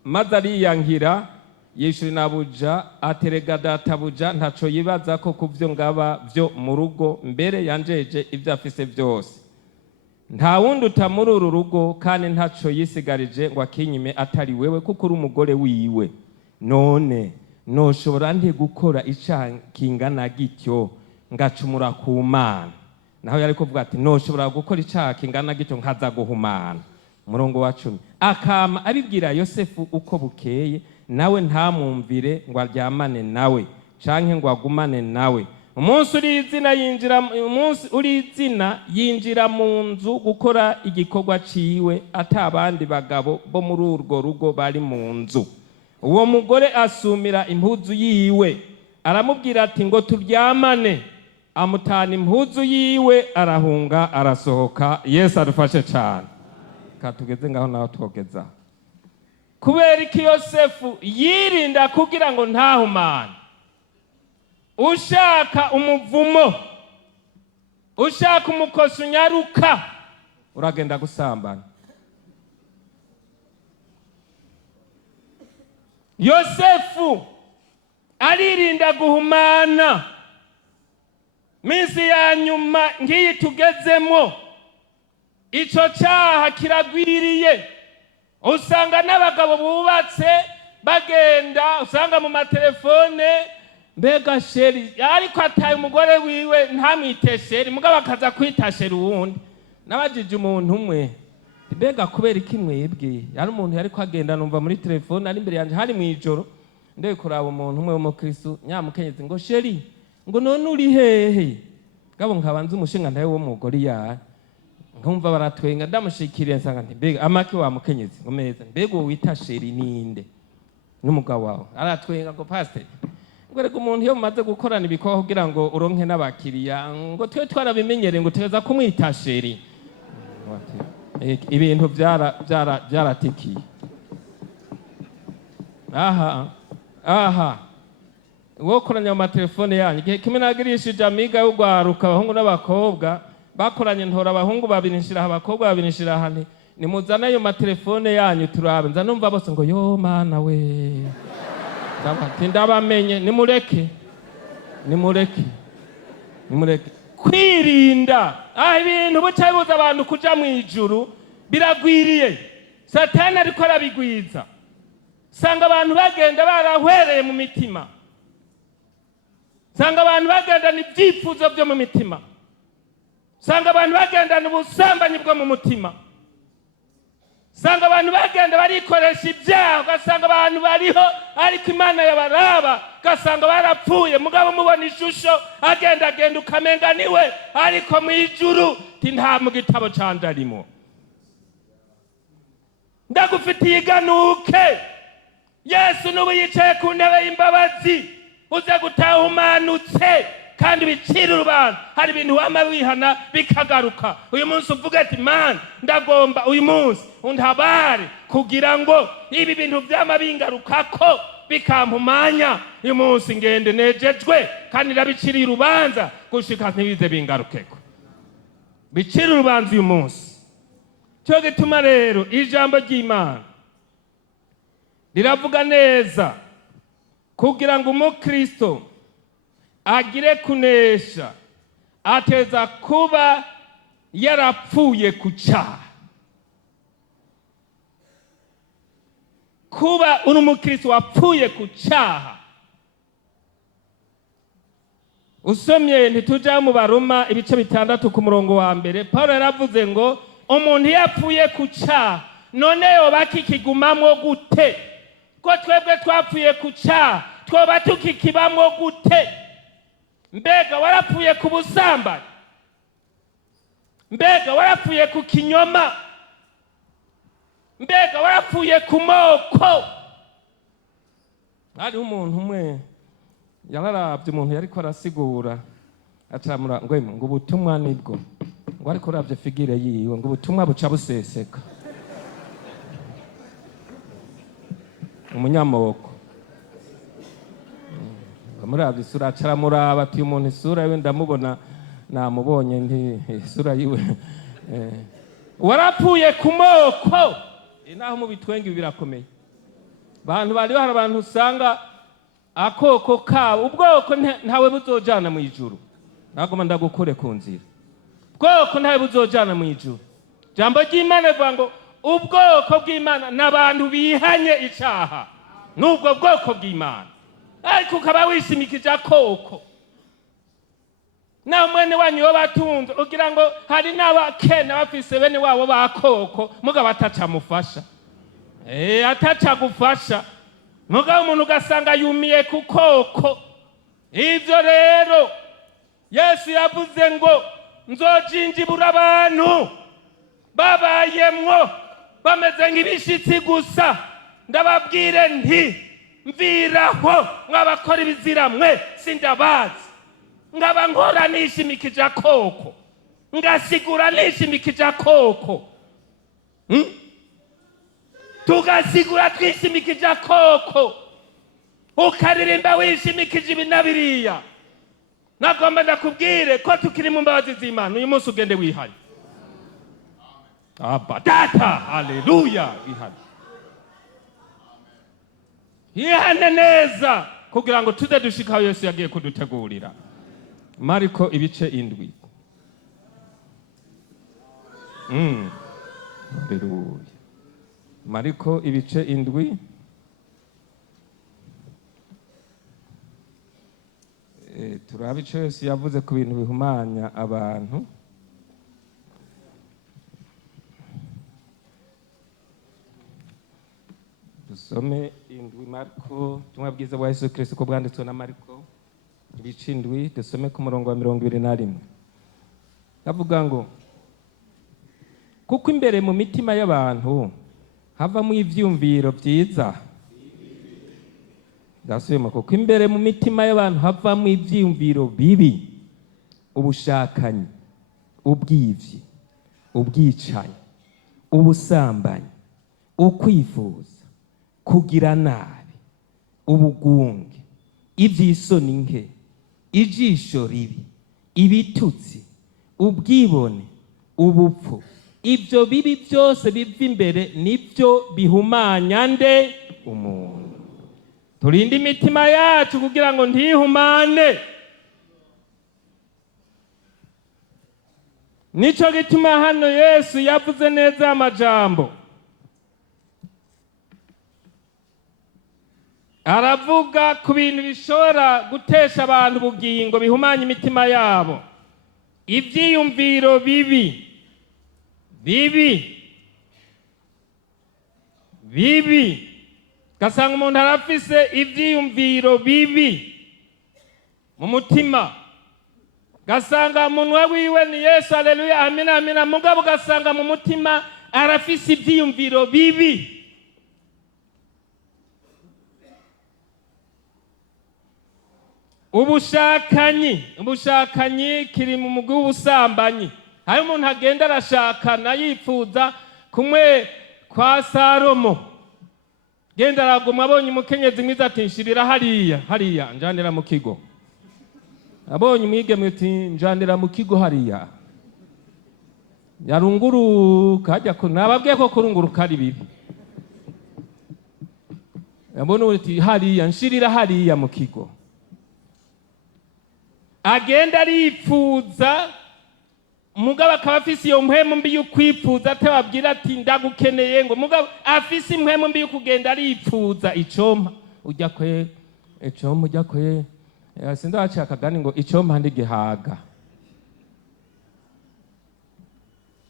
Maze ariyankira yishura inabuja aterega databuja ntaco yibaza ko kuvyo ngaba vyo mu rugo mbere yanjeje ibyo afise byose. Nta wundi utamuri uru rugo kandi ntaco yisigarije ngo akinyime atari wewe kuko uri umugore wiwe. None noshobora nte gukora icaha kingana gityo ngacumura ku Mana? Naho yari kuvuga ati noshobora gukora icaha kingana gityo nkaza guhumana. Murongo wa 10 akama abibwira Yosefu uko bukeye, nawe ntamwumvire ngo aryamane nawe canke ngo agumane nawe. Umunsi urizina yinjira mu nzu gukora igikorwa ciwe atabandi bagabo bo muri urwo rugo bari mu nzu. Uwo mugore asumira impuzu yiwe aramubwira ati ngo turyamane. Amutana impuzu yiwe arahunga arasohoka. Yesu adufashe cyane. Katugeze ngaho naho twogeza. Kubera iki Yosefu yirinda kugira ngo ntahumane. Ushaka umuvumo, ushaka umukosi unyaruka, uragenda gusambana. Yosefu aririnda guhumana. Minsi ya nyuma ngiyi tugezemo ico cyaha kiragwiriye. Usanga n'abagabo bubatse bagenda, usanga mu matelefone mbega sheri ariko ataye umugore wiwe ntamwite sheri, mugabo akaza kwita sheri wundi. Nabajije umuntu umwe mbega kubera iki mwebwe, yari umuntu yari kwagenda numva muri telefone ari imbere yanje hari mwijoro, ndeye kuraba umuntu umwe w'umukristo nyamukenyezi ngo sheri ngo none uri hehe, gabo nkabanze umushinga ntaye wo mugore ya nkumva baratwenga ndamushikiriye nsanga nti mbega amaki wa mukenyezi ngo meza mbega wita sheri ninde n'umugabo wawe aratwenga ngo pastor ngo umuntu iyo mumaze gukorana ibikoho kugira ngo uronke n'abakiriya ngo twe twarabimenyereye ngo teza kumwita sheri. Ibintu byaratikiye. Aha wokoranya mu matelefone yanyu igihe kimwe nagirishije amiga y'ugwaruka abahungu n'abakobwa bakoranye ntora abahungu babinishira abakobwa babinishira hane nimuzana ayo matelefone yanyu turabe nza numva bose ngo yo mana we ndabamenye nimureke kwirinda. Ibintu bucabuza abantu kuja mu ijuru biragwiriye. Satani ariko arabigwiza. Sanga abantu bagenda barahwereye mu mitima. Sanga abantu bagenda n'ibyifuzo byo mu mitima. Sanga abantu bagenda n'ubusambanyi bwo mu mutima. usanga abantu bagenda barikoresha ibyaha, ugasanga abantu bariho ariko Imana yabaraba, ugasanga barapfuye, mugabo mubona ishusho agenda ukamenga niwe, ariko mu ijuru nta mu gitabo canje arimo. Ndagufitiye iganuke, Yesu n'ubu yicaye ku ntebe y'imbabazi, uze gutaha umanutse kandi bicira urubanza. Hari ibintu wama wihana bikagaruka. Uyu munsi uvuga ati Mana, ndagomba uyu munsi untabare kugira ngo ibi bintu vyama bingarukako bikampumanya. Uyu munsi ngende nejejwe kandi ndabiciriye urubanza gushika ntibize bingarukeko. Bicira urubanza uyu munsi. Cyo gituma rero ijambo ry'Imana riravuga neza kugira ngo umukristo agire kunesha ateza kuba yarapfuye ku cyaha. Kuba uri umukristo wapfuye ku cyaha. Usomye ntituja mu Baroma ibice 6 ku murongo wa mbere, Paulo yaravuze ngo umuntu yapfuye ku cyaha none yoba kikigumamwo gute? Ko twebwe twapfuye ku cyaha twoba tukikibamwo gute? Mbega warapfuye ku busambanyi? Mbega warapfuye ku kinyoma? Mbega warapfuye ku moko? Hari umuntu umwe yararavye umuntu yariko arasigura acamura ngo ubutumwa nibwo, ngo ariko uravye figire yiwe ngo ubutumwa buca buseseka. Umunyamoko muravye isura acaramuraba ati umuntu isura yiwe ndamubona, namubonye nti isura yiwe warapfuye ku moko. Naho mu bitwenge birakomeye. Bantu bari bahari, abantu usanga akoko kabo ubwoko ntawe buzojana mu ijuru. Nagoma ndagukore ku nzira. Ubwoko ntawe buzojana mu ijuru. Jambo ry'Imana rivuga ngo ubwoko bw'Imana n'abantu bihanye icyaha. Nubwo bwoko bw'Imana. Ariko ukaba wishimikije akoko. Na mwene wanyu wo batunze ugira ngo hari n'abakene bafise bene wabo bakoko, mugabo ataca mufasha. Ataca gufasha. Mugabo umuntu ugasanga yumiye ku koko. Ivyo rero Yesu yavuze ngo nzojinjibura abantu babayemwo bameze nk'ibishitsi gusa. Ndababwire nti mviraho mwabakora ibizira mwe sindabazi. Ngaba nkora nishimikije akoko, ngasigura nishimikije akoko. Tugasigura twishimikije akoko, ukaririmba wishimikije ibinabiriya. Nagomba ndakubwire ko tukiri mu mbabazi z'Imana. Uyu munsi ugende wihanye. Data, haleluya, wihanye. Yihane neza kugira ngo tuze dushika aho Yesu yagiye kudutegurira. Mariko ibice 7. Haleluya. Mariko ibice 7. Turaba ico Yesu yavuze ku bintu bihumanya abantu. Dusome 7 Mariko, Ubutumwa Bwiza bwa Yesu Kristo ko bwanditswe na Mariko ibice 7, dusome ku murongo wa 21. Avuga ngo kuko imbere mu mitima y'abantu havamo ivyumviro byiza. Ndasubiyemo, kuko imbere mu mitima y'abantu havamo ivyumviro bibi, ubushakanyi, ubwivyi, ubwicanyi, ubusambanyi, ukwifuza, kugira nabi, ubugunge, ivy'isoni nke, ijisho ribi, ibitutsi, ubwibone, ubupfu. Ibyo bibi byose biva imbere nibyo bihumanya nde? Umuntu. Turinde imitima yacu kugira ngo ntihumane. Nico gituma hano Yesu yavuze neza amajambo. Aravuga ku bintu bishobora gutesha abantu ubugingo, bihumanya imitima yabo. Ivyiyumviro bibi bibi, ugasanga umuntu arafise ivyiyumviro bibi mu mutima, ugasanga umunwa wiwe ni Yesu haleluya amina amina, mugabo ugasanga mu mutima arafise ivyiyumviro bibi. Ubushakanyi kiri mu mugwi w'ubusambanyi. Hari umuntu agenda arashakana yipfuza kumwe kwa Salomo, genda araguma abonye umukenyezi mwiza ati nshirira hariya njanira mu kigo, abonye umwigeme ati njanira mu kigo hariya, yarunguruka ajya nababwiye ko kurunguruka ari bibi, yabona uti hariya nshirira hariya mu kigo, agenda aripfuza, mugabo akaba afise iyo mpwemu mbi y'ukwipfuza, atababwira ati ndagukeneye, ngo mugabo afise impwemu mbi y'ukugenda aripfuza. Icompa ujya kwe, icompa ujya kwe, sindaciye akagani ngo icompa ndigihaga.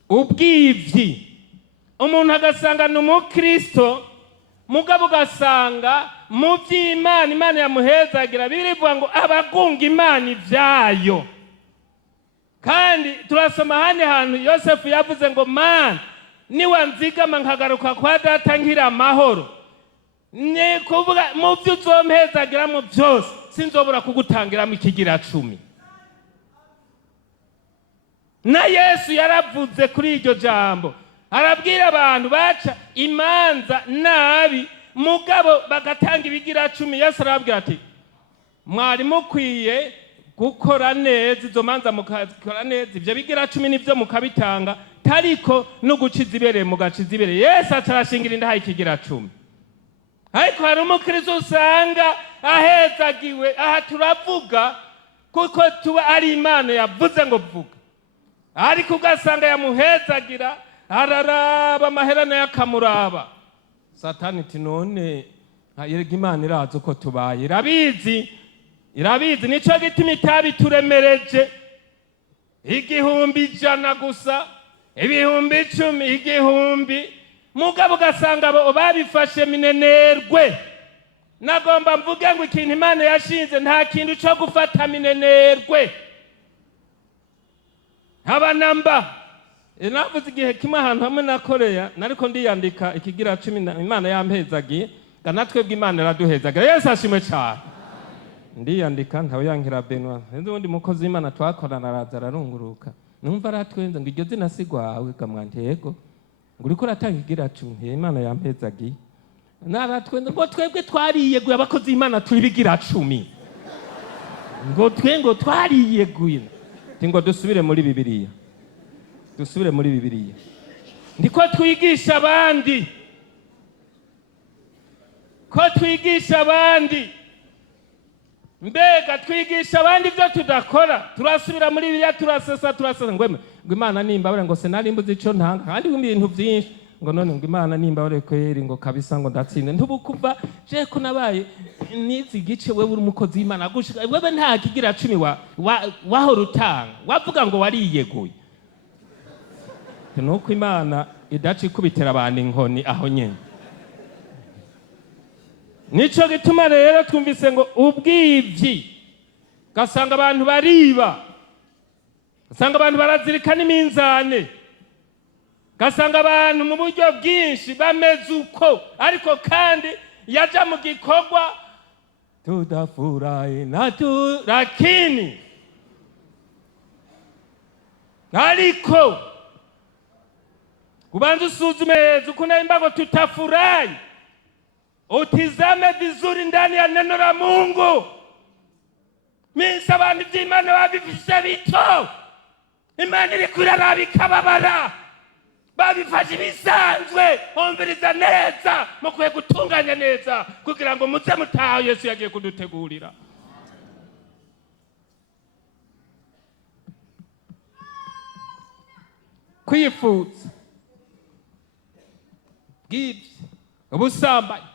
Ubwivyi, umuntu agasanga ni umukristo, mugabo ugasanga mu vy'Imana, Imana yamuhezagira, birivuga ngo abagunga Imana ivyayo. Kandi turasoma hane hantu Yosefu yavuze ngo Mana niwanzigama nkagaruka kwa data ngira amahoro, ni kuvuga mu vyo uzompezagira mu vyose sinzobura kugutangiramo ikigira 10. Na Yesu yaravuze kuri iryo jambo, arabwira abantu baca imanza nabi mugabo bagatanga ibigira 10. Yesu arabwira ati mwari mukwiye gukora neza izo manza, mukakora neza ivyo bigira 10 nivyo mukabitanga, tariko no guciza ibere mugaciza ibere. Yesu acarashingira indaha ikigira 10. Ariko hari umukristo usanga ahezagiwe, aha turavuga kuko tuba ari Imana yavuze ngo vuga, ariko ugasanga yamuhezagira, araraba amaherana yakamuraba. Satani iti none yerega Imana irazi uko tubaye, irabizi nico gituma itabi turemereje 100 gusa, 10,000, 1,000, mugabo ugasanga abo babifashe minenerwe. Nagomba mvuge ngo ikintu Imana yashinze nta kintu cyo gufata minenerwe, haba namba. Navuze igihe kimwe ahantu hamwe nakoreya, nariko ndiyandika ikigira 10 Imana yampezagiye, ganatwebwe Imana iraduhezagira. Yesu ashimwe cyane. Ndiyandika ntawe yankira Bénoit, undi mukozi w'Imana twakorana araza ararunguruka, numva aratwenza ngo iryo zina sigwawe kamwantego, ngo uriko uratanga ikigira 10, Imana yampezagiye. Naratwenza ngo twebwe twariyeguye abakozi b'Imana turi bigira 10, ngo twengo twariyeguye. Ngo dusubire muri Bibiliya, dusubire muri Bibiliya, ndiko twigisha abandi, ko twigisha abandi. Mbega twigisha abandi ibyo tudakora, turasubira muri Bibiliya turasesa ngo Imana nimbabare, ngo senarimbuze ico ntanga kandi ibintu byinshi, ngo none ngo Imana nimbabare kweri, ngo kabisa ngo ndatsinde. Ntubukuva je ko nabaye nizi gice, wewe uri umukozi w'Imana gushika wewe nta kigira 10 waho rutanga, wavuga ngo wariyeguye. Nuko Imana idaci kubitera abantu inkoni aho nyene. Nico gituma rero twumvise ngo ubwivyi, gasanga abantu bariba, gasanga abantu barazirikana iminzane, gasanga abantu mu buryo bwinshi bameze uko, ariko kandi yaja mu gikorwa tudafurahi na lakini, ariko kubanza usuzume ukuna imbago tutafurahi, utizame vizuri ndani ya neno la Mungu. Minsa abantu vy'Imana babifise bito, Imana iri kuraraba ikababara, babifashe bisanzwe. Umviriza neza, mukwiye gutunganya neza kugira ngo muze mutaha Yesu yagiye kudutegurira. Kwifuza, bw'ivyo, ubusambanyi.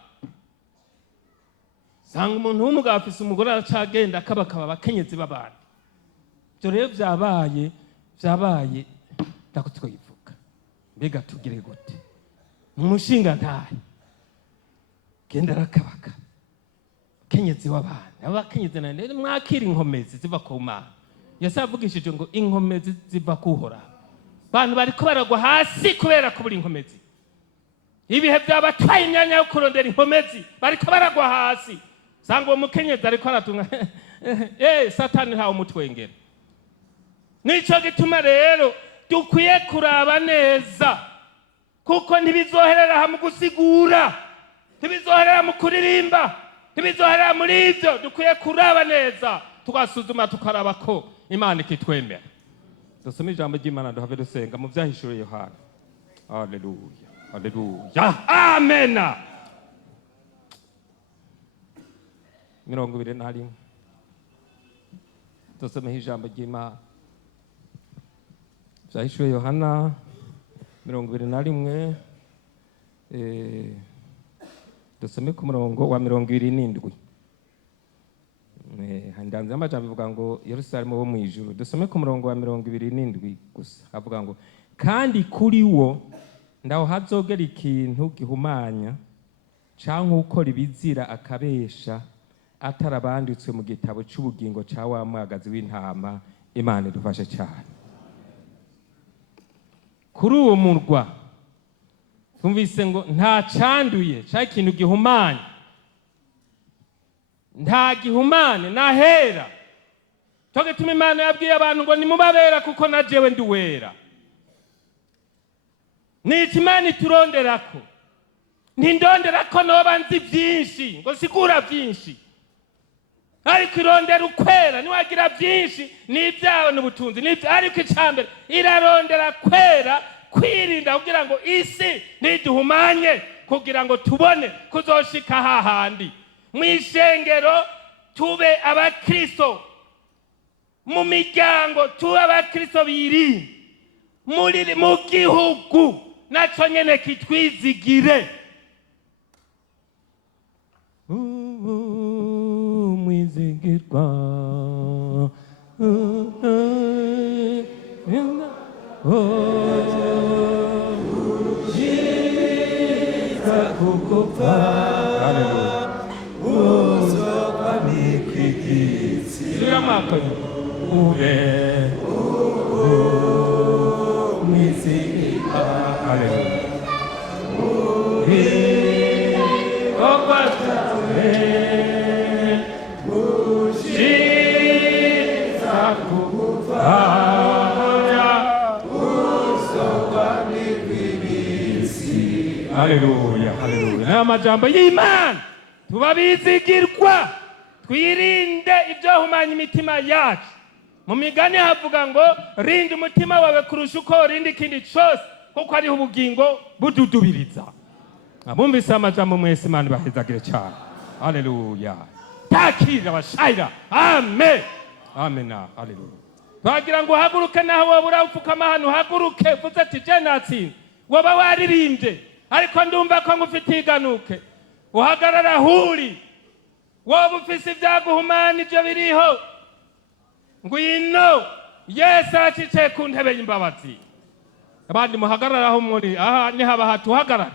Sanga umuntu w'umugabo afise umugore aracagenda akabakaba abakenyezi b'abantu. Ibyo rero vyabaye ndako twivuga, mbega tugire gute mu mushinga Ntahe? genda rakabaka kenyezi w'abana abakenyezi nane mwakira inkomezi ziva ku Mana. Yesu yavugishije ngo inkomezi ziva kuhora. Bantu bariko baragwa hasi kubera kubura inkomezi. Ibihe byabatwaye imyanya yo kurondera inkomezi bariko baragwa hasi. Sanga uwo mukenyezi ariko aratunga Satani ntawe umutwengera. Nico gituma rero dukwiye kuraba neza kuko ntibizoherera mu gusigura, ntibizoherera mu kuririmba, ntibizoherera muri ivyo. Dukwiye kuraba neza tugasuzuma tukaraba ko Imana ikitwemera. Dusome ijambo ry'Imana duhave dusenga mu vyahishuriye Yohana. Haleluya, haleluya, amena. 21 dusome ijambo ry'Imana. Vyahishuriye Yohana 21 dusome ku murongo wa 27. Handanze amajambo bivuga ngo Yerusalemu wo mu ijuru. Dusome ku murongo wa 27 gusa. Avuga ngo kandi kuri wo ndaho hazogera ikintu gihumanya canke ukora ibizira akabesha atarabanditswe mu gitabo c'ubugingo ca wa mwagazi w'intama. Imana idufashe cyane. Kuri uwo murwa twumvise ngo nta canduye ca ikintu gihumanya, nta gihumane nahera. Cyo gituma Imana yabwiye abantu ngo nimubabera kuko na jewe ndi wera. Niki Imana ituronderako? Ntindonderako noba nzi vyinshi ngo sigura vyinshi, ariko irondera ukwera. Niwagira vyinshi n'ivyawe n'ubutunzi n'ivyo, ariko icambere irarondera kwera, kwirinda kugira ngo isi ntiduhumanye, kugira ngo tubone kuzoshika hahandi. Mwishengero tube abakristo, mu miryango tube abakristo biri, mu gihugu naco nyene kitwizigire. Mwizigirwa Haleluya, haleluya. Aya majambo y'Imana tubabizigirwa, twirinde ibyo humanya imitima yacu. Mu migani havuga ngo rinda umutima wawe kurusha uko rinda ikindi cyose, kuko ariho ubugingo bududubiriza. Abumvise amajambo mwese Imana ibahezagire cyane. Haleluya. Takira abashayira. Amen. Amen. Haleluya. Twagira ngo haguruke naho wabura upfukama hano, haguruke uvuze ati je natsinze. Waba waririmbye ariko ndumva ko ngufite iganuke, uhagarara huri. Wowe ufise ibyaguhumana ibyo biriho, ngwino Yesu acicaye ku ntebe y'imbabazi. Abandi muhagararaho muri aha ni haba hatuhagarara,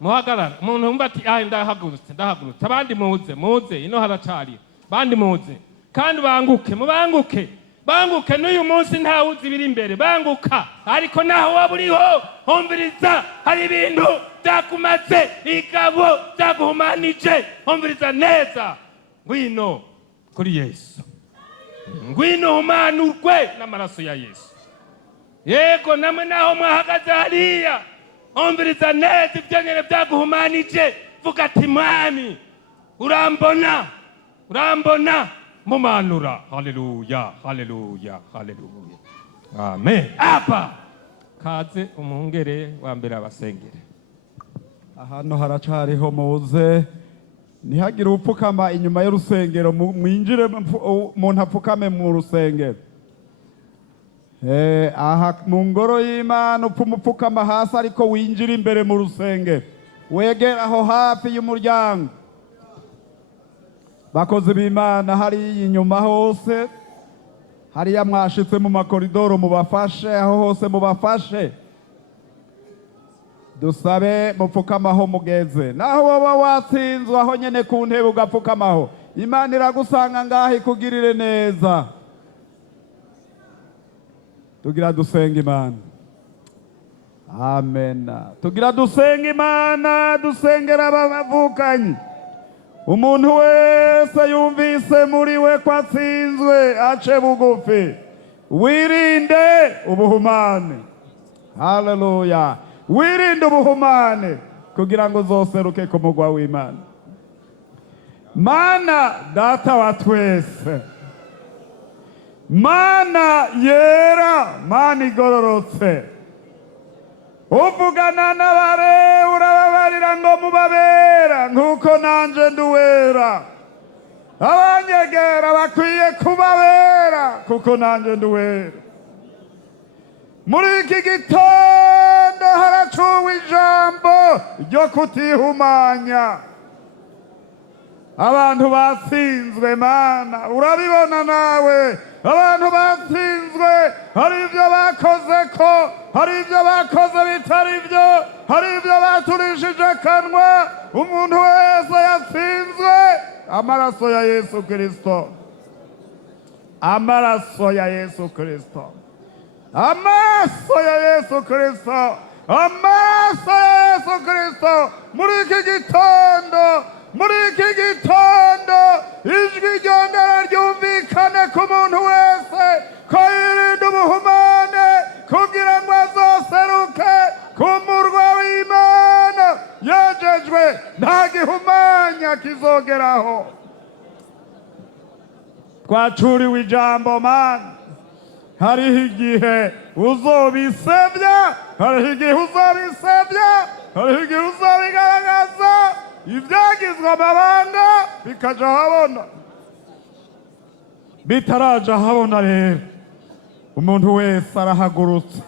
muhagarara. Umuntu umva ati ndahagurutse. Abandi muze ino haracari. Abandi muze kandi banguke n'uyu munsi ntawe uzi biri imbere. Banguka, ariko naho waba uriho humviriza, hari ibintu byakumaze igabo byaguhumanije. Humviriza neza, ngwino kuri Yesu, ngwino humanurwe n'amaraso ya Yesu. Yego namwe naho mwahagaze hariya, humviriza neza ibyo nyene byaguhumanije. Vuga ati Mwami, urambona mumanura. Haleluya, haleluya, haleluya. Amen. Apa kaze umungere wa mbere abasengere. Ahantu haracariho muze, ntihagire upfukama inyuma y'urusengero, mwinjire umuntu apfukame mu rusengero. Aha mu ngoro y'Imana upfukama hasi, ariko winjire imbere mu rusengero, wegera aho hafi y'umuryango. Bakozi b'Imana hari inyuma hose, hariya mwashitse mu makoridoro, mubafashe aho hose, mubafashe. dusabe mupfukamaho mugeze naho woba watsinzwe aho nyene ku ntebe ugapfukamaho Imana iragusanga ngaha ikugirire neza. Tugira dusenga Imana. Amen. Tugira dusenga Imana, dusengera abavukanye. Umuntu wese yumvise muri we kwatsinzwe ace bugufi. Wirinde ubuhumane. Haleluya. Wirinde ubuhumane kugira ngo uzoseruke ku mugwa w'Imana. Mana data wa twese, Mana yera, Mana igororotse, uvugana n'abare urababarira ngo mubabera nk'uko nanje nduwera, abanyegera bakwiye kubabera kuko nanje nduwera. Muri iki gitondo haracuwe ijambo ryo kutihumanya. Abantu batsinzwe Mana, urabibona nawe. Abantu batsinzwe, hari ibyo bakoze ko, hari ibyo bakoze bitari byo, hari ibyo baturishije akanwa. Umuntu wese yatsinzwe amaraso ya Yesu Kristo, amaraso ya Yesu Kristo, amaraso ya Yesu Kristo, amaraso ya Yesu Kristo. Muri iki gitondo ijwi ryongera ryumvikane ku muntu wese ko yirinda ubuhumane kugira ngo azoseruke ku murwa w'Imana yejejwe, nta gihumanya kizogeraho. Twacuriwe ijambo Mana, hariho igihe uzobisebya, hariho igihe uzobisebya, hariho igihe uzobigaragaza. Ibyagizwe amabanga bikaja habona, bitaraja habona rero umuntu wese arahagurutse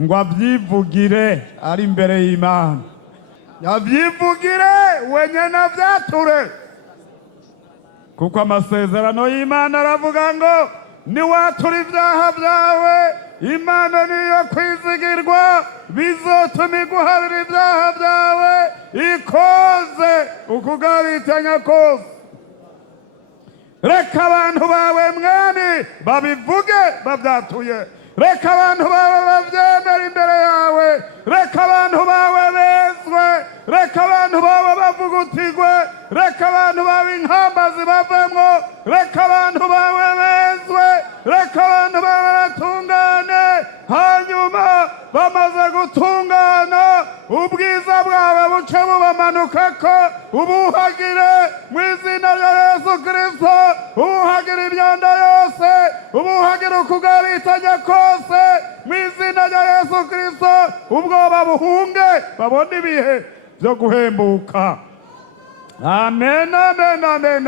ngo abyivugire ari imbere y'Imana, abyivugire wenyene avyature, kuko amasezerano y'Imana aravuga ngo niwatura ibyaha byawe Imana niyo kwizigirwa, bizotuma iguharira ibyaha byawe ikoze ukugabitanya kose. Reka abantu bawe mwami babivuge bavyatuye, reka abantu bawe bavyemera imbere yawe, reka abantu bawe bezwe, reka abantu bawe bavugutigwe, reka abantu bawe inkambazi bavemwo, reka abantu bawe bezwe, reka abantu bawe batungane. Hanyuma bamaze gutungana ubwiza bwawe buce bubamanukako, ubuhagire mu izina rya Yesu Kristo, ubuhagire imyanda yose, ubuhagire ukugabitanya kose mu izina rya Yesu Kristo. Ubwoba buhunge, babone ibihe byo guhembuka. Amen, amen, amen.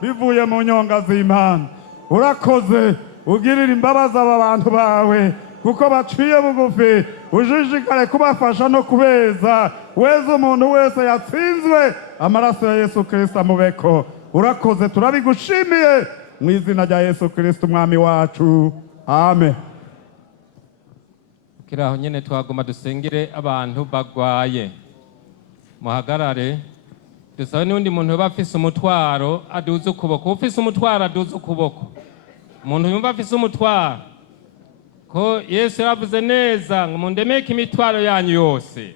Bivuye mu nyonga z'Imana. Urakoze, ugirira imbabazi aba bantu bawe kuko baciye bugufi, ujijikare kubafasha no kubeza. Weza umuntu wese yatsinzwe, amaraso ya Yesu Kristo amubeko. Urakoze, turabigushimiye mu izina rya Yesu Kristo umwami wacu. Amen. Kiraho nyene twagoma dusengere abantu bagwaye. Muhagarare dusabe n'undi muntu yoba afise umutwaro aduze ukuboko. Ufise umutwaro aduze ukuboko. Umuntu yumva afise umutwaro ko Yesu yavuze neza ngo mundemeke imitwaro yanyu yose.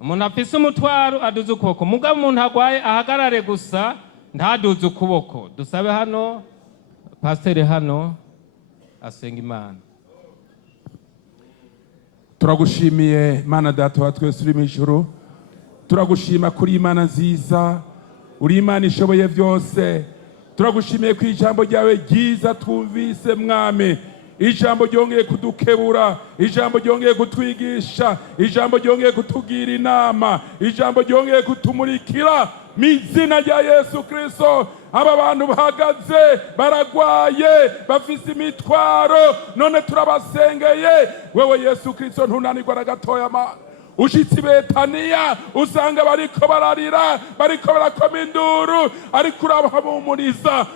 Umuntu afise umutwaro aduze ukuboko. Mugabo umuntu agwaye ahagarare gusa ntaduze ukuboko. Dusabe hano pasteur hano asenga Imana. Turagushimiye Mana data wa twese uri mu ijuru, turagushima kuri Imana nziza, uri Imana ishoboye byose. Turagushimiye ku ijambo ryawe ryiza twumvise mwami, ijambo ryongeye kudukebura, ijambo ryongeye kutwigisha, ijambo ryongeye kutugira inama, ijambo ryongeye kutumurikira mu izina rya Yesu Kristo. Aba bantu bahagaze baragwaye bafise imitwaro, none turabasengeye. Wewe Yesu Kristo ntunanirwa na gatoya Mana. Ushitsi Betaniya usanga bariko bararira, bariko barakoma induru, ariko urabahamumuriza.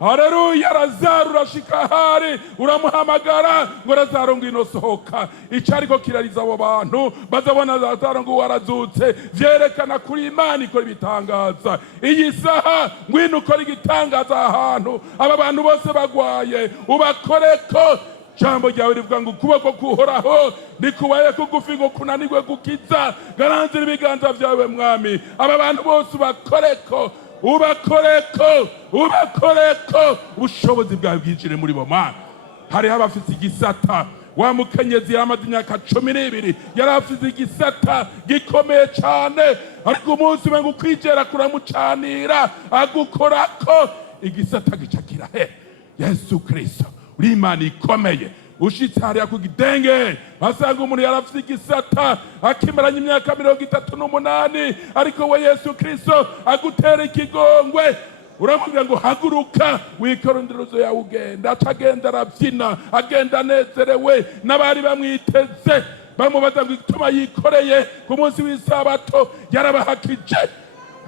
Haleluya. Lazaro urashika hari uramuhamagara ngo Lazaro ngwino sohoka. Icariko kirariza abo bantu bazabona Lazaro ngo warazutse, vyerekana kuri Imana ikora ibitangaza. Iyi saha ngwino ukora igitangaza ahantu aba bantu bose bagwaye, ubakoreko. Jambo ryawe rivuga ngo ukuboko kuhoraho nikubaye kugufi ngo kunanirwe gukiza. Garanzira ibiganza vyawe mwami, aba bantu bose ubakoreko, ubakoreko. Ubushobozi bwawe bwinjire muri bo Mana. Hariho abafite igisata, wa mukenyezi yamaze imyaka 12 yari afite igisata gikomeye cyane, ariko umunsi umwe ngo kwigera kuramucanira agukorako igisata gicakira he. Yesu Kristo uri Imana ikomeye. Ushitse hariya ku gidenge basanga umuntu yari afite igisata akimaranye imyaka 38, ariko we Yesu Kristo agutera ikigongwe, uramubwira ngo haguruka wikoronderezo yawe ugenda. Atagenda arabyina, agenda anezerewe, n'abari bamwiteze bamubaza ngo ituma yikoreye ku munsi w'isabato yarabahakije.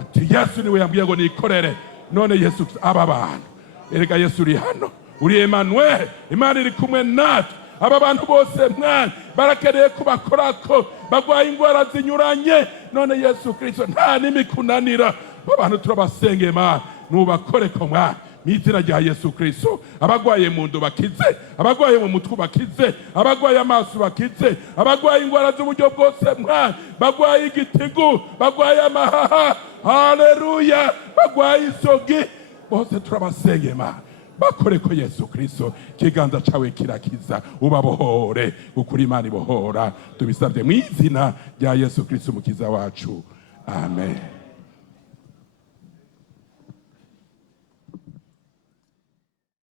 Ati Yesu niwe yambwiye ngo nikorere. None Yesu aba bantu, erega Yesu uri hano, uri Emmanuel, Imana iri kumwe natwe. Aba bantu bose mwana barakeneye kubakorako, bagwaye ingwara zinyuranye. None Yesu Kristo nta n'imikunanira. Abantu turabasenge Mana, nubakoreko mwana mw'izina rya Yesu Kristo. Abagwaye mu ndu bakize, abagwaye mu mutwe bakize, abagwaye amaso bakize, abagwaye ingwara z'uburyo bwose mwana, bagwaye igitigu, bagwaye amahaha, haleluya, bagwaye isogi, bose turabasenge Mana, bakoreko Yesu Kristo. Kiganza cawe kirakiza, ubabohore ukuri Imana ibohora. Tubisabye mw'izina rya Yesu Kristo mukiza wacu, amen.